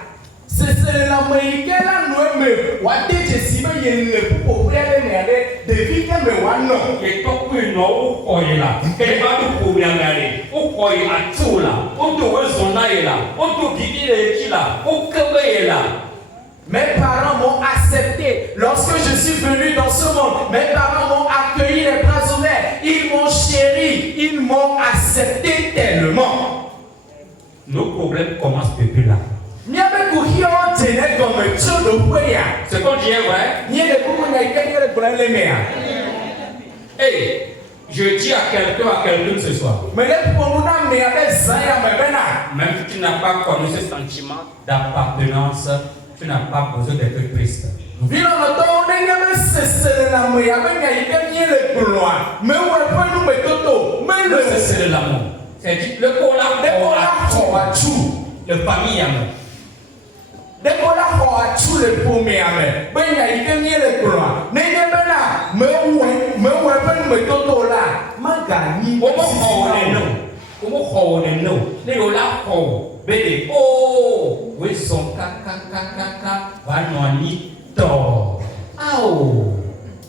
Et tant que nous croyons là, quel va nous problème aller? On croit à tout là, on doit s'en aller là, on doit guider les là, on peut là. Mes parents m'ont accepté. Lorsque je suis venu dans ce monde, mes parents m'ont accueilli les bras ouverts. Ils m'ont chéri, ils m'ont accepté tellement. Nos problèmes commencent depuis là. Ce qu'on dit est vrai. Hey, je dis à quelqu'un ce soir. Même si tu n'as pas connu ce sentiment d'appartenance, tu n'as pas besoin d'être triste. C'est de l'amour. C'est le famille amour.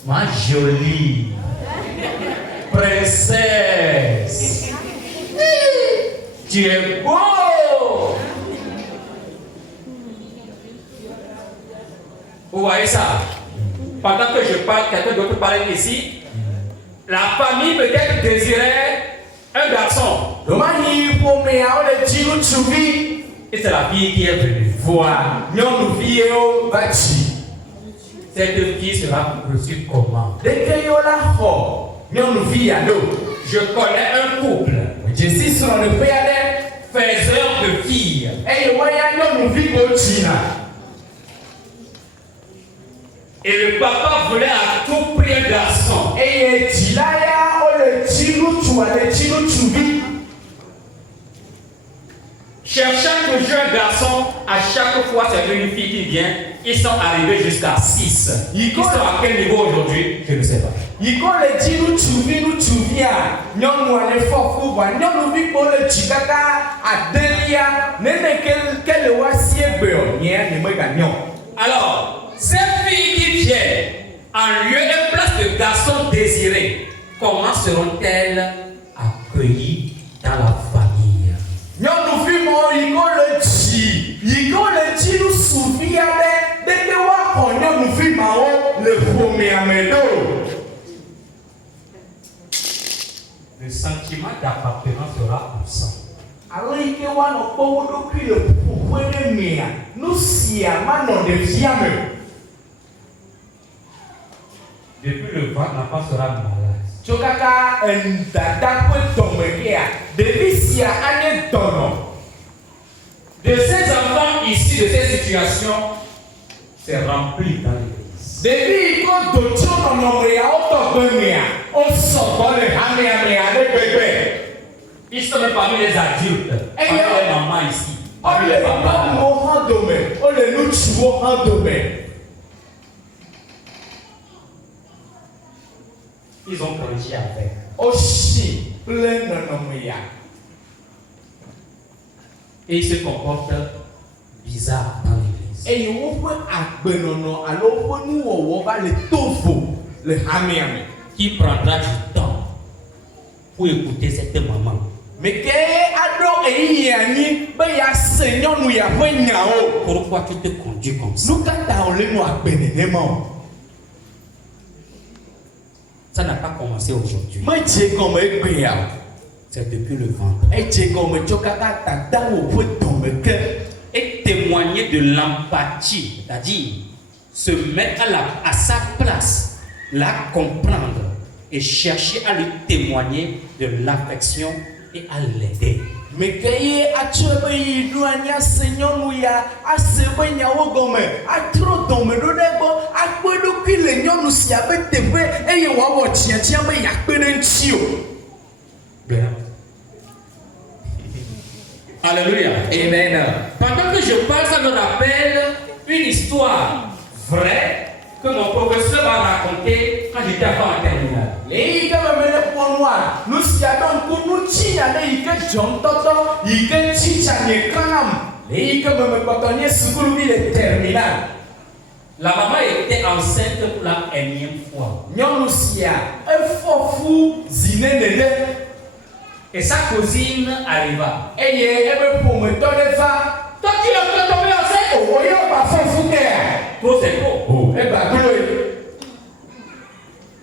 Ma jolie princesse, tu es beau. Vous voyez ça? Pendant que je parle, quelqu'un d'autre parle ici. La famille peut-être désirait un garçon. Et c'est la fille qui est venue. Cette fille sera reçue comment? Je connais un couple. Faiseur de filles. Et le papa voulait à tout prix un garçon. Cherchant toujours un garçon, à chaque fois c'est une fille qui vient, ils sont arrivés jusqu'à 6. Ils sont à quel niveau aujourd'hui? Je ne sais pas. Alors, ces filles qui viennent en lieu et place de garçons désirés, comment seront-elles accueillies dans la famille? Le sentiment d'appartenance sera absent. Depuis le ventre, l'enfant sera malade. De ces enfants ici, de ces situations, c'est rempli dans l'église. Ils sont même parmi les adultes, parmi les mamans ici, parmi les papas. Ils ont grandi avec. Et ils se comportent bizarre dans l'église. Qui prendra du temps pour écouter cette maman? Pourquoi tu te conduis comme ça? Ça n'a pas commencé aujourd'hui. C'est depuis le ventre. Et témoigner de l'empathie, c'est-à-dire se mettre à sa place, la comprendre et chercher à lui témoigner de l'affection et à l'aider. Mekeye achebe iduanya senyomu ya asebe nyawo gome atro dome do degbo akpedo kile nyonu sia be tepe eye wawo chiachia be yakpede nchi o. Alléluia. Amen. Pendant que je parle, ça me rappelle une histoire vraie que mon professeur m'a racontée quand j'étais avant en terminale. Les gars me le ponwa, nous siadons pour nous chia les gars John Toto, les gars chicha les kanam. Les gars me cotonnier secours le terminal. La maman était enceinte pour la énième fois. Nyonusia, un fou zinene. Et sa cousine arriva. Et il est pour me donner ça. Toi qui as fait tomber enceinte? Oh, voyons pas fou Trop c'est beau. oh, eh ben,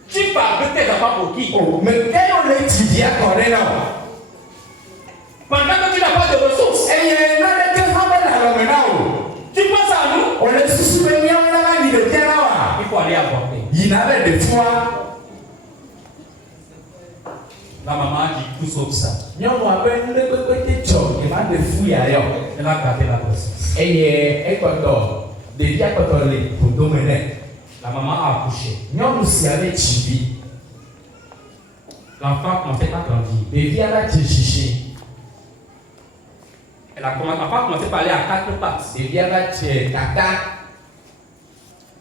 Tu parles de tes enfants pour qui? oh, mais quel on l'étudie à Corée, non? Pendant que tu n'as pas de ressources. Et il y a un autre qui va la maintenant. Tu penses à nous? On est sous-soumis, on a mis le bien là. Il faut aller avorter. Il avait des fois. La maman dit tout sauf ça. Elle a gardé la grossesse. La maman a accouché. L'enfant commençait à grandir. L'enfant commençait à parler à quatre pattes.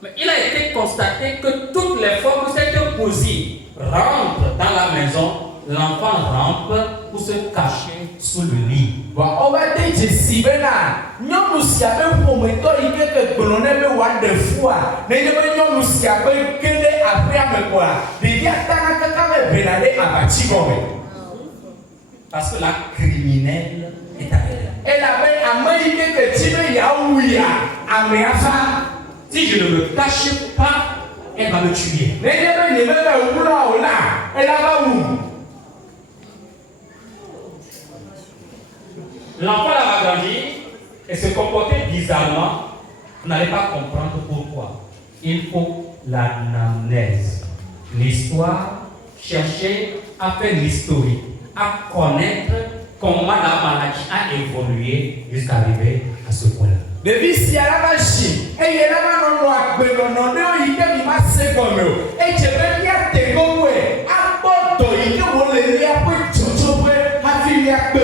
Mais il a été constaté que toutes les fois que cette cousine rentre dans la maison, l'enfant rampe pour se cacher sous le lit. On va dire que si ben là, nous si avec pour me toi il que colonel le roi de foi. Nous si avec que les après me quoi. Il y a tant que quand même benalé à Batigo. Parce que la criminelle est arrivée. Elle avait américain que tu veux yaouya à Méafa. Si je ne me cache pas, elle va me tuer. Elle va où? L'enfant a grandi et se comportait bizarrement. Vous n'allez pas comprendre pourquoi. Il faut l'anamnèse. L'histoire, chercher à faire l'historique, à connaître comment la maladie a évolué jusqu'à arriver à ce point-là. Depuis si elle a machine, et elle a non il y a des masses comme eux. Et je vais bien te gommer. À bord, il y a un lien pour tout à finir de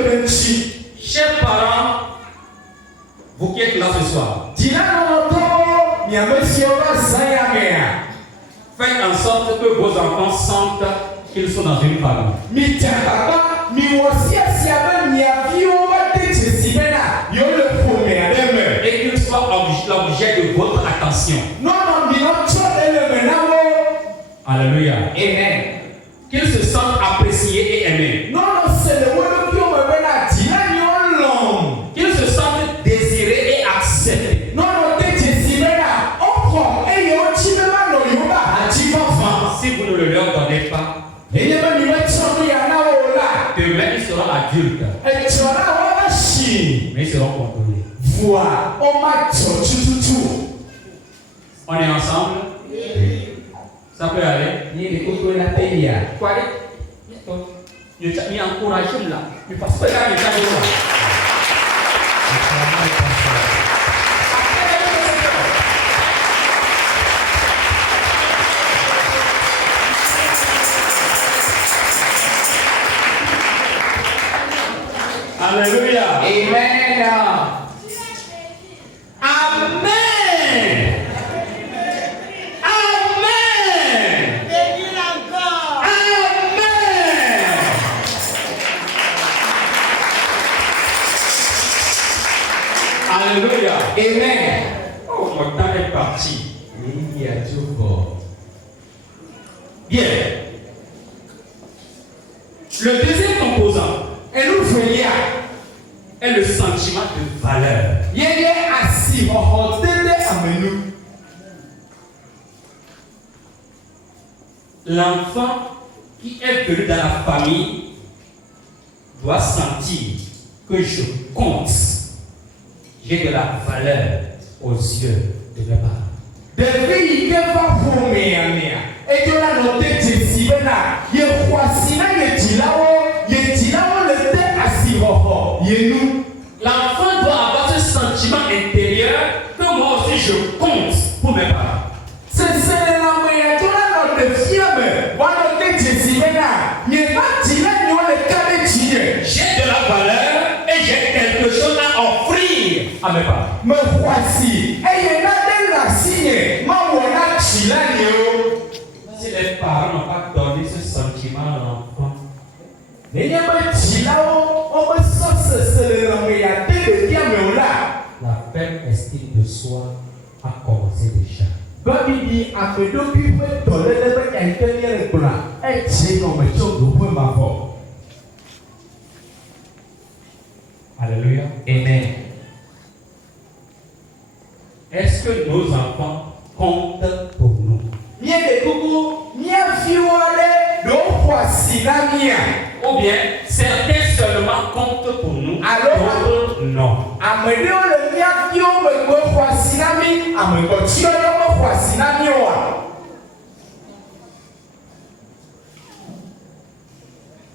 Chers parents, vous qui êtes là ce soir, faites en sorte que vos enfants sentent qu'ils sont dans une famille. Et qu'ils soient l'objet de votre attention. Alléluia. Amen. Qu'ils se sentent appréciés et aimés. Qu'ils se sentent désirés et acceptés. Si vous ne le leur donnez pas, demain ils seront adultes. Mais ils seront contrôlés. On est ensemble? Ça peut aller? Quoi? Il encourage là. Il faut faire ça. Alléluia. Amen. Amen. Amen. Amen. Alléluia. Amen. Oh, mon temps est parti. Bien. Le deuxième composant est le sentiment de valeur. L'enfant qui est venu dans la famille doit sentir que je compte. J'ai de la valeur aux yeux de mes parents. L'enfant doit avoir ce sentiment intérieur que moi aussi je compte pour mes parents. J'ai de la valeur et j'ai quelque chose à offrir à mes parents. Si les parents n'ont pas donné ce sentiment à l'enfant, la faible estime de soi a commencé déjà. Alléluia. Amen. Est-ce que nos enfants comptent pour nous? Ou bien certains seulement comptent pour nous, d'autres non.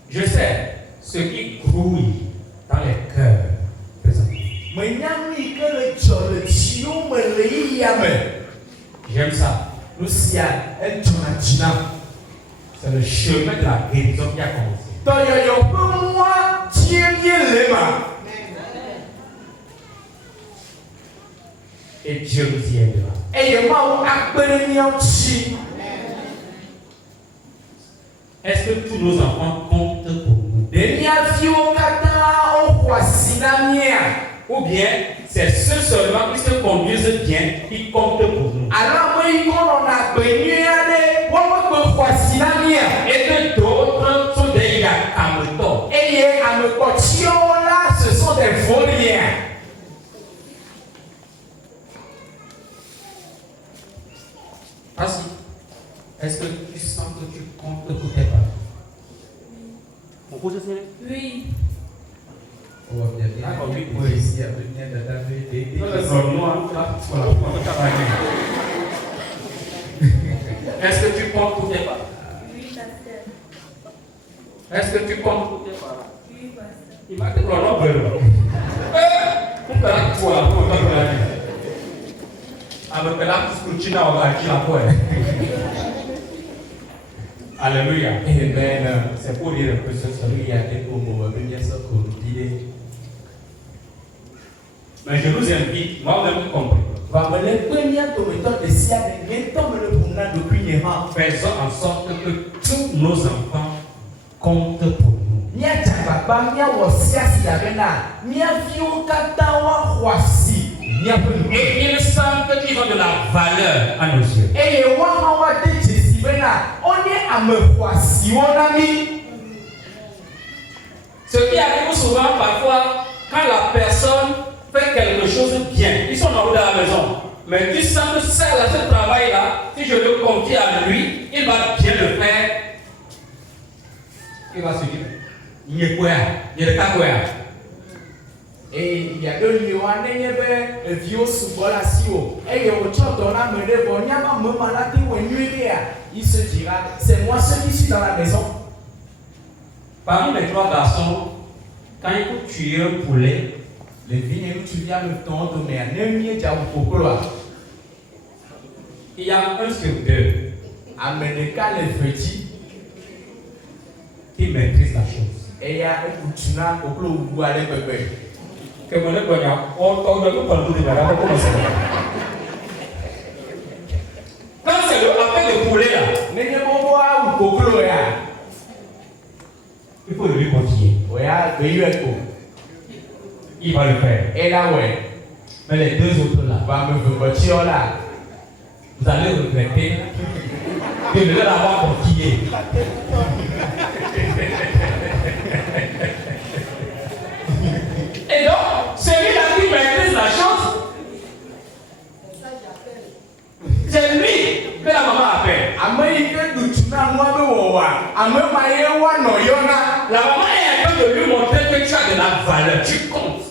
Je sais ce qui grouille dans les cœurs présentement. J'aime ça. C'est le chemin de la guérison qui a commencé. Et Dieu nous y aidera. Est-ce que tous nos enfants comptent pour nous? Ou bien c'est ceux seulement qui se conduisent bien qui comptent pour nous? Et que d'autres sont des yakamotos. Ce sont des vauriens. Vas-y. Est-ce que tu sens que tu comptes pour tes parents? Oui. Est-ce que tu comptes pour tes parents? Oui, pasteur. Est-ce que tu comptes pour tes parents? Oui, pasteur. Il m'a dit qu'on a besoin. Alléluia. Amen. C'est pour dire un peu ce que mais je vous invite, moi-même compris, faisons en sorte que tous nos enfants comptent pour nous. Et il semble qu'ils ont de la valeur à nos yeux. Ce qui arrive souvent parfois, quand la personne fait quelque chose de bien, ils sont en haut de la maison, mais tu sens que ce travail-là, si je le confie à lui, il va bien le faire. Il va se dire, il n'y a quoi, il n'y a pas quoi. Et il y a deux lieux, un vieux souvent la sio. Et il y a autre chose dans la main de bon, il y a un moment là où il se dira, c'est moi seul qui suis dans la maison. Parmi les trois garçons, quand il faut tuer un poulet, les vignes où tu viens le temps de mer, ne m'y est déjà au pourquoi. Il y a un sur deux. Américain les petits qui maîtrise la chose. Et il y a un coutume au club où vous allez bébé. Que mon époque, on ne peut pas le dire, quand c'est le appel de poulet là, il faut lui confier. Il va le faire. Et là, ouais. Mais les deux autres là, vous allez regretter de ne leur avoir confié. Et donc, celui-là qui maîtrise la chose, c'est lui que la maman appelle. La maman est en train de lui montrer que tu as de la valeur, tu comptes.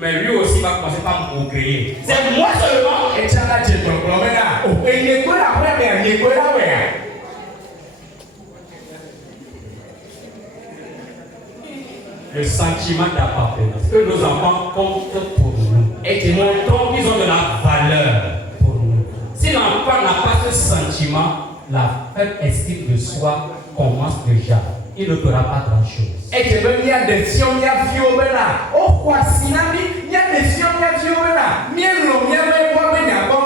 Mais lui aussi va commencer par me créer. C'est moi seulement. le sentiment d'appartenance. Que nos enfants comptent pour nous. Et qui montrent qu'ils ont de la valeur pour nous. Si l'enfant n'a pas ce sentiment, la faible estime de soi commence déjà. Il ne fera pas grand-chose. Et que même il y a des fions, il y a fions, oh, quoi, sinami, il y a des fions, il y a fions, miel, miel, quoi, mais il y a bon,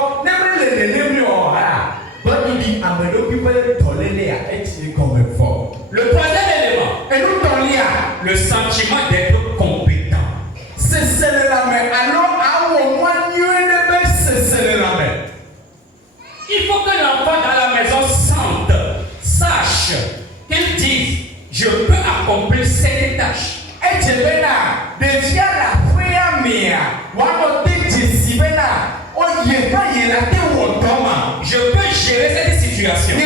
le troisième élément, et nous t'en lia, le sentiment d'être compétent. c'est la main. Alors, à au moins, c'est la main. Il faut que l'enfant dans la maison sente, sache, qu'il dise, je peux accomplir cette tâche. Et tu veux là, déjà la frère mia, Je peux gérer cette situation.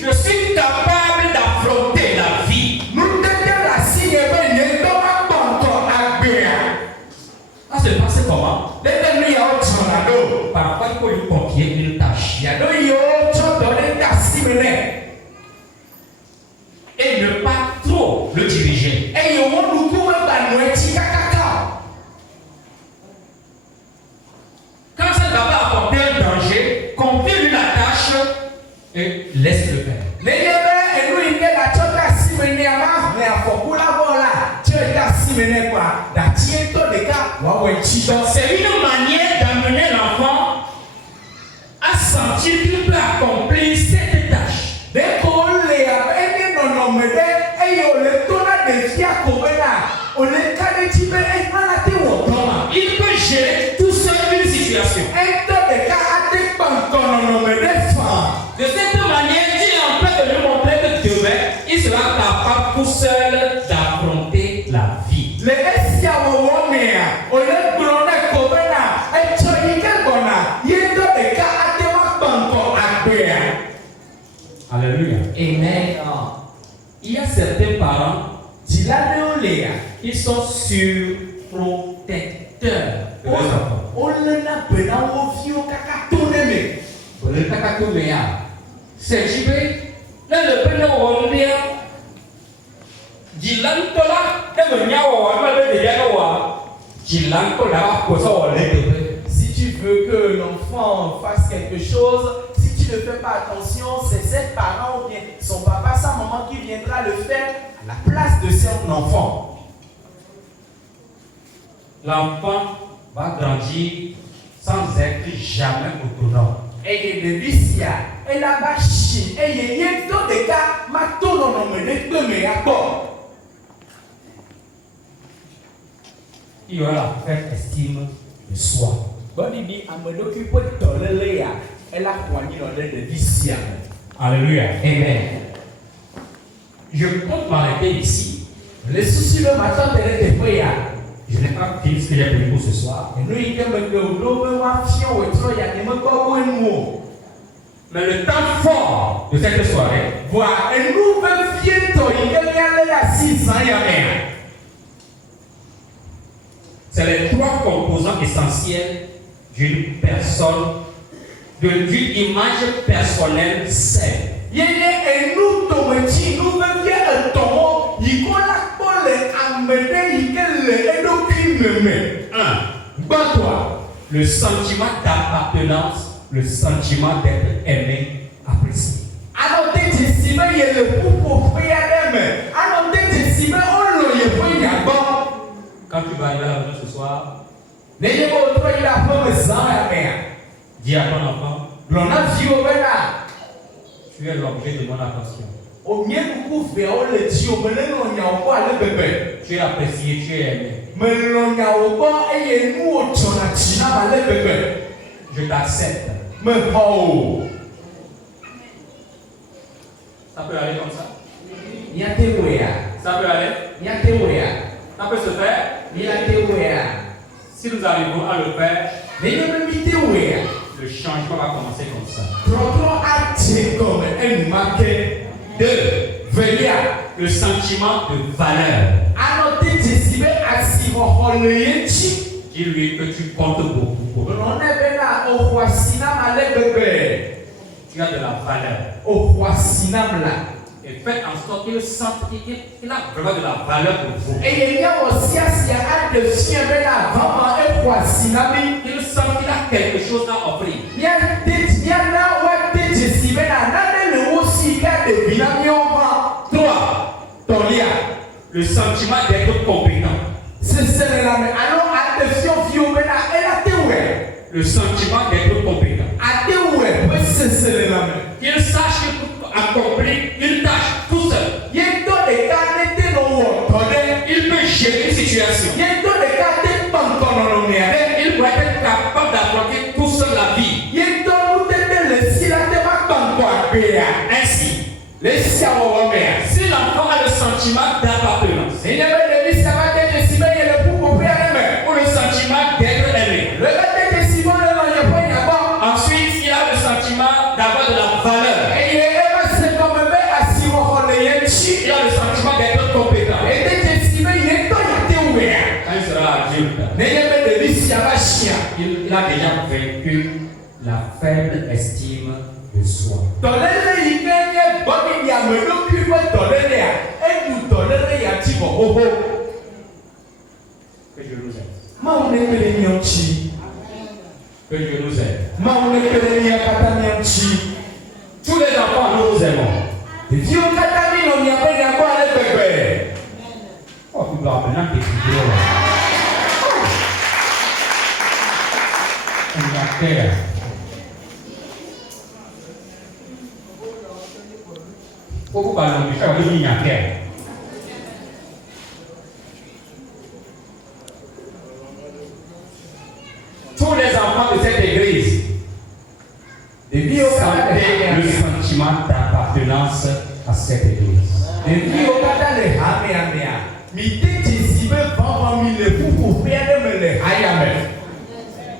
Je suis capable d'affronter la vie. Ça se passe comment? Parfois, il faut lui confier une tâche. Et ne pas trop le diriger. Quand ça ne va pas apporter un danger, confie-lui la tâche et laisse-le faire. C'est une manière d'amener l'enfant à sentir qu'il peut accomplir cette tâche. Il peut gérer tout seul une situation. De cette manière, il est en train de lui montrer que demain, il sera capable tout seul d'affronter la vie. Alléluia. Amen. Il y a certains parents qui sont surprotecteurs de leurs enfants. C'est Jibé, le père de Si tu veux que l'enfant fasse quelque chose, si tu ne fais pas attention, c'est ses parents ou bien son papa, sa maman qui viendra le faire à la place de son enfant. L'enfant va grandir sans être jamais autonome. Et de Lucia, elle a bâchi, et il y a tout des cas, ma tout non de mes accords. Il y aura la faible estime de soi. Bon, il dit, à me l'occuper de l'Eléa, elle a poigné dans l'aide de Lucia. Alléluia. Amen. Je compte m'arrêter ici. Les soucis le matin, elle était prête. Je n'ai pas fini ce que j'ai prévu pour ce soir. Mais le temps fort de cette soirée, c'est les trois composants essentiels d'une personne, d'une image personnelle saine. Le sentiment d'appartenance, le sentiment d'être aimé, apprécié. Quand tu vas arriver à la maison ce soir, dis à ton enfant, tu es l'objet de mon attention. Tu es apprécié, tu es aimé. Je t'accepte. Ça peut aller comme ça? Ça peut aller? Ça peut se faire? Si nous arrivons à le faire, le changement va commencer comme ça. 2. Le sentiment de valeur. Dis-lui que tu comptes beaucoup pour lui. Tu as de la valeur. Et faites en sorte qu'il sente qu'il a vraiment de la valeur pour vous. eye miawɔ siasia aɖe fia bena vama exɔ asi na mi. Qu'il sente qu'il a quelque chose à offrir. Miana woade dzesi bena nane le wo si ka ɖevi na miawo hã. 3. Tɔlia. Le sentiment d'être compétent. Seselelame alo adefiɔviwo bena ela te wɔe. Le sentiment d'être compétent. Ate wɔe ƒe seselelame. Qu'il sache qu'il peut accomplir une tâche tout seul. Yetɔ ɖeka nete no wɔ tɔ ɖe. Il peut gérer une situation. Yetɔ ɖeka te kpɔnkɔ nɔnɔmea ɖe. Il doit être capable d'affronter tout seul la vie. Yetɔ nutete le si la te ma kpɔnkɔ agbea. Ainsi, Le sia wɔwɔ mea. si l'enfant a le sentiment d'appartenance Enye be ɖevi sia va de dzesi be ye le ƒuƒoƒe aɖe me. ou le sentiment d'être aimé, Le va de dzesi be le lɔ yeƒe nyabɔ. ensuite il a le sentiment d'avoir de la valeur, Eye eva se gɔme be asiwɔxɔ le ye ŋuti. il a le sentiment d'être compétent. Ede dzesi be yetɔ yate wɔea. Quand il sera adulte, Nenye be ɖevi sia va sia. il a déjà vaincu la faible estime de soi. Dɔléle yi ke nye gbɔɖiɖi ameɖokui ƒe dɔlélea, eɖu dɔléle ya dzi vɔ xoxo. Que Dieu nous aide. Mawu ne kpe ɖe mía ŋuti. Que Dieu nous aide. Mawu ne kpe ɖe mía katã mía ŋuti. Tous les enfants, nous vous aimons. Ɖeviwo katã mi nɔ miaƒe nyagbɔ ale gbegbe. Oh, tu dois maintenant t'étudier. On a terre. Pourquoi on dit ça? On dit à terre. Tous les enfants de cette église Ɖeviwo katã le sentaient le hamea. sentiment d'appartenance à cette église. Ɖeviwo katã le hamea mea. Mi te dzesi be vɔvɔ mi le ƒuƒoƒe aɖe me le haya me.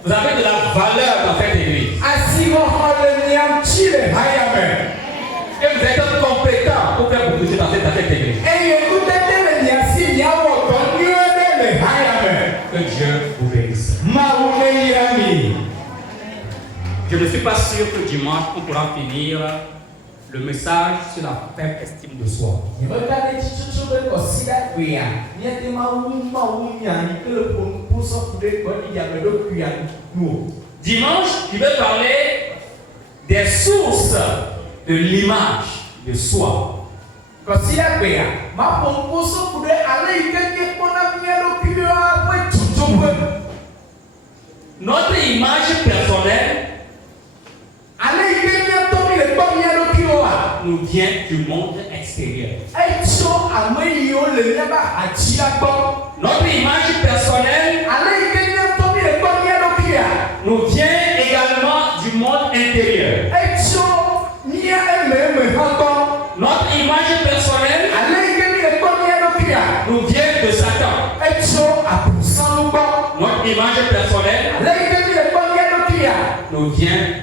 Vous avez de la valeur dans cette église. Asiwɔxɔ le mia ŋuti le haya me. Et vous êtes compétent pour faire beaucoup de choses dans cette église. Eye nutete le mia si miawɔ dɔ nyuie ɖe le haya me. Que Dieu vous bénisse. Mawu ne yra mi. Je ne suis pas sûr que dimanche on pourra finir le message sur la faible estime de soi. Nyemeka ɖe tsitsotso be kɔsiɖa gbea, míate mawu nya yi ke le ƒonuƒo sɔku ɖe gbɔɖiɖi ameɖokuia nu o. Dimanche, je vais parler des sources de l'image de soi. Kɔsiɖa gbea, ma ƒonuƒo sɔku ɖe ale yi ke míekpɔna mía ɖokuiwoa ƒe dzudzoƒe. Notre image personnelle Ale yi ke míatɔ mi le kpɔ mía ɖokuiwoa, nous vient du monde extérieur. etso ame yiwo le míaƒe ahadzi la gbɔ. Notre image personnelle Ale yi ke míatɔ mi le kpɔ mía ɖokuia, nous vient également du monde intérieur. etso mía ememe hã gbɔ. Notre image personnelle Ale yi ke mi le kpɔ mía ɖokuia, nous vient de Satan. etso abosanu gbɔ. Notre image personnelle Ale yi ke mi le kpɔ mía ɖokuia, nous vient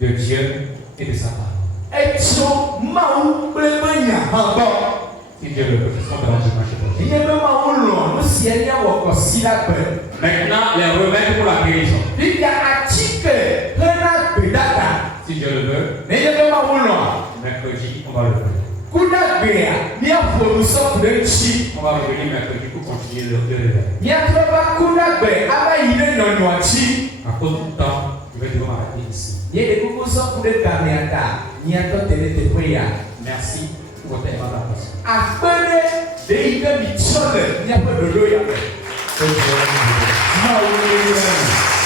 de Dieu et de Satan. etso Mawu kple be nya hã gbɔ. Si Dieu le veut, on verra dimanche prochain. Nye be Mawu lɔ nu sia miawɔ kɔsiɖa gbe. Maintenant, les remèdes pour la guérison. Bibia atike hena gbeɖaɖa. Si Dieu le veut, Nenye be Mawu lɔ, mercredi, on va le faire. kuɖagbea míaƒo nu sɔku ɖe ŋuti. On va revenir mercredi pour continuer le réveil. Míatrɔ va kuɖagbe ava yi ɖe nyɔnua dzi. À cause du temps, je vais devoir m'arrêter ici. Ye ɖe kuku sɔku ɖe gamea ta, míatɔ te ɖe teƒe ya. Merci pour votre aimable attention. Akpe ɖe ɖe yi ke mi tsɔ le míaƒe ɖoɖo ya me. Que Dieu vous bénisse. Mawu ne yɔ.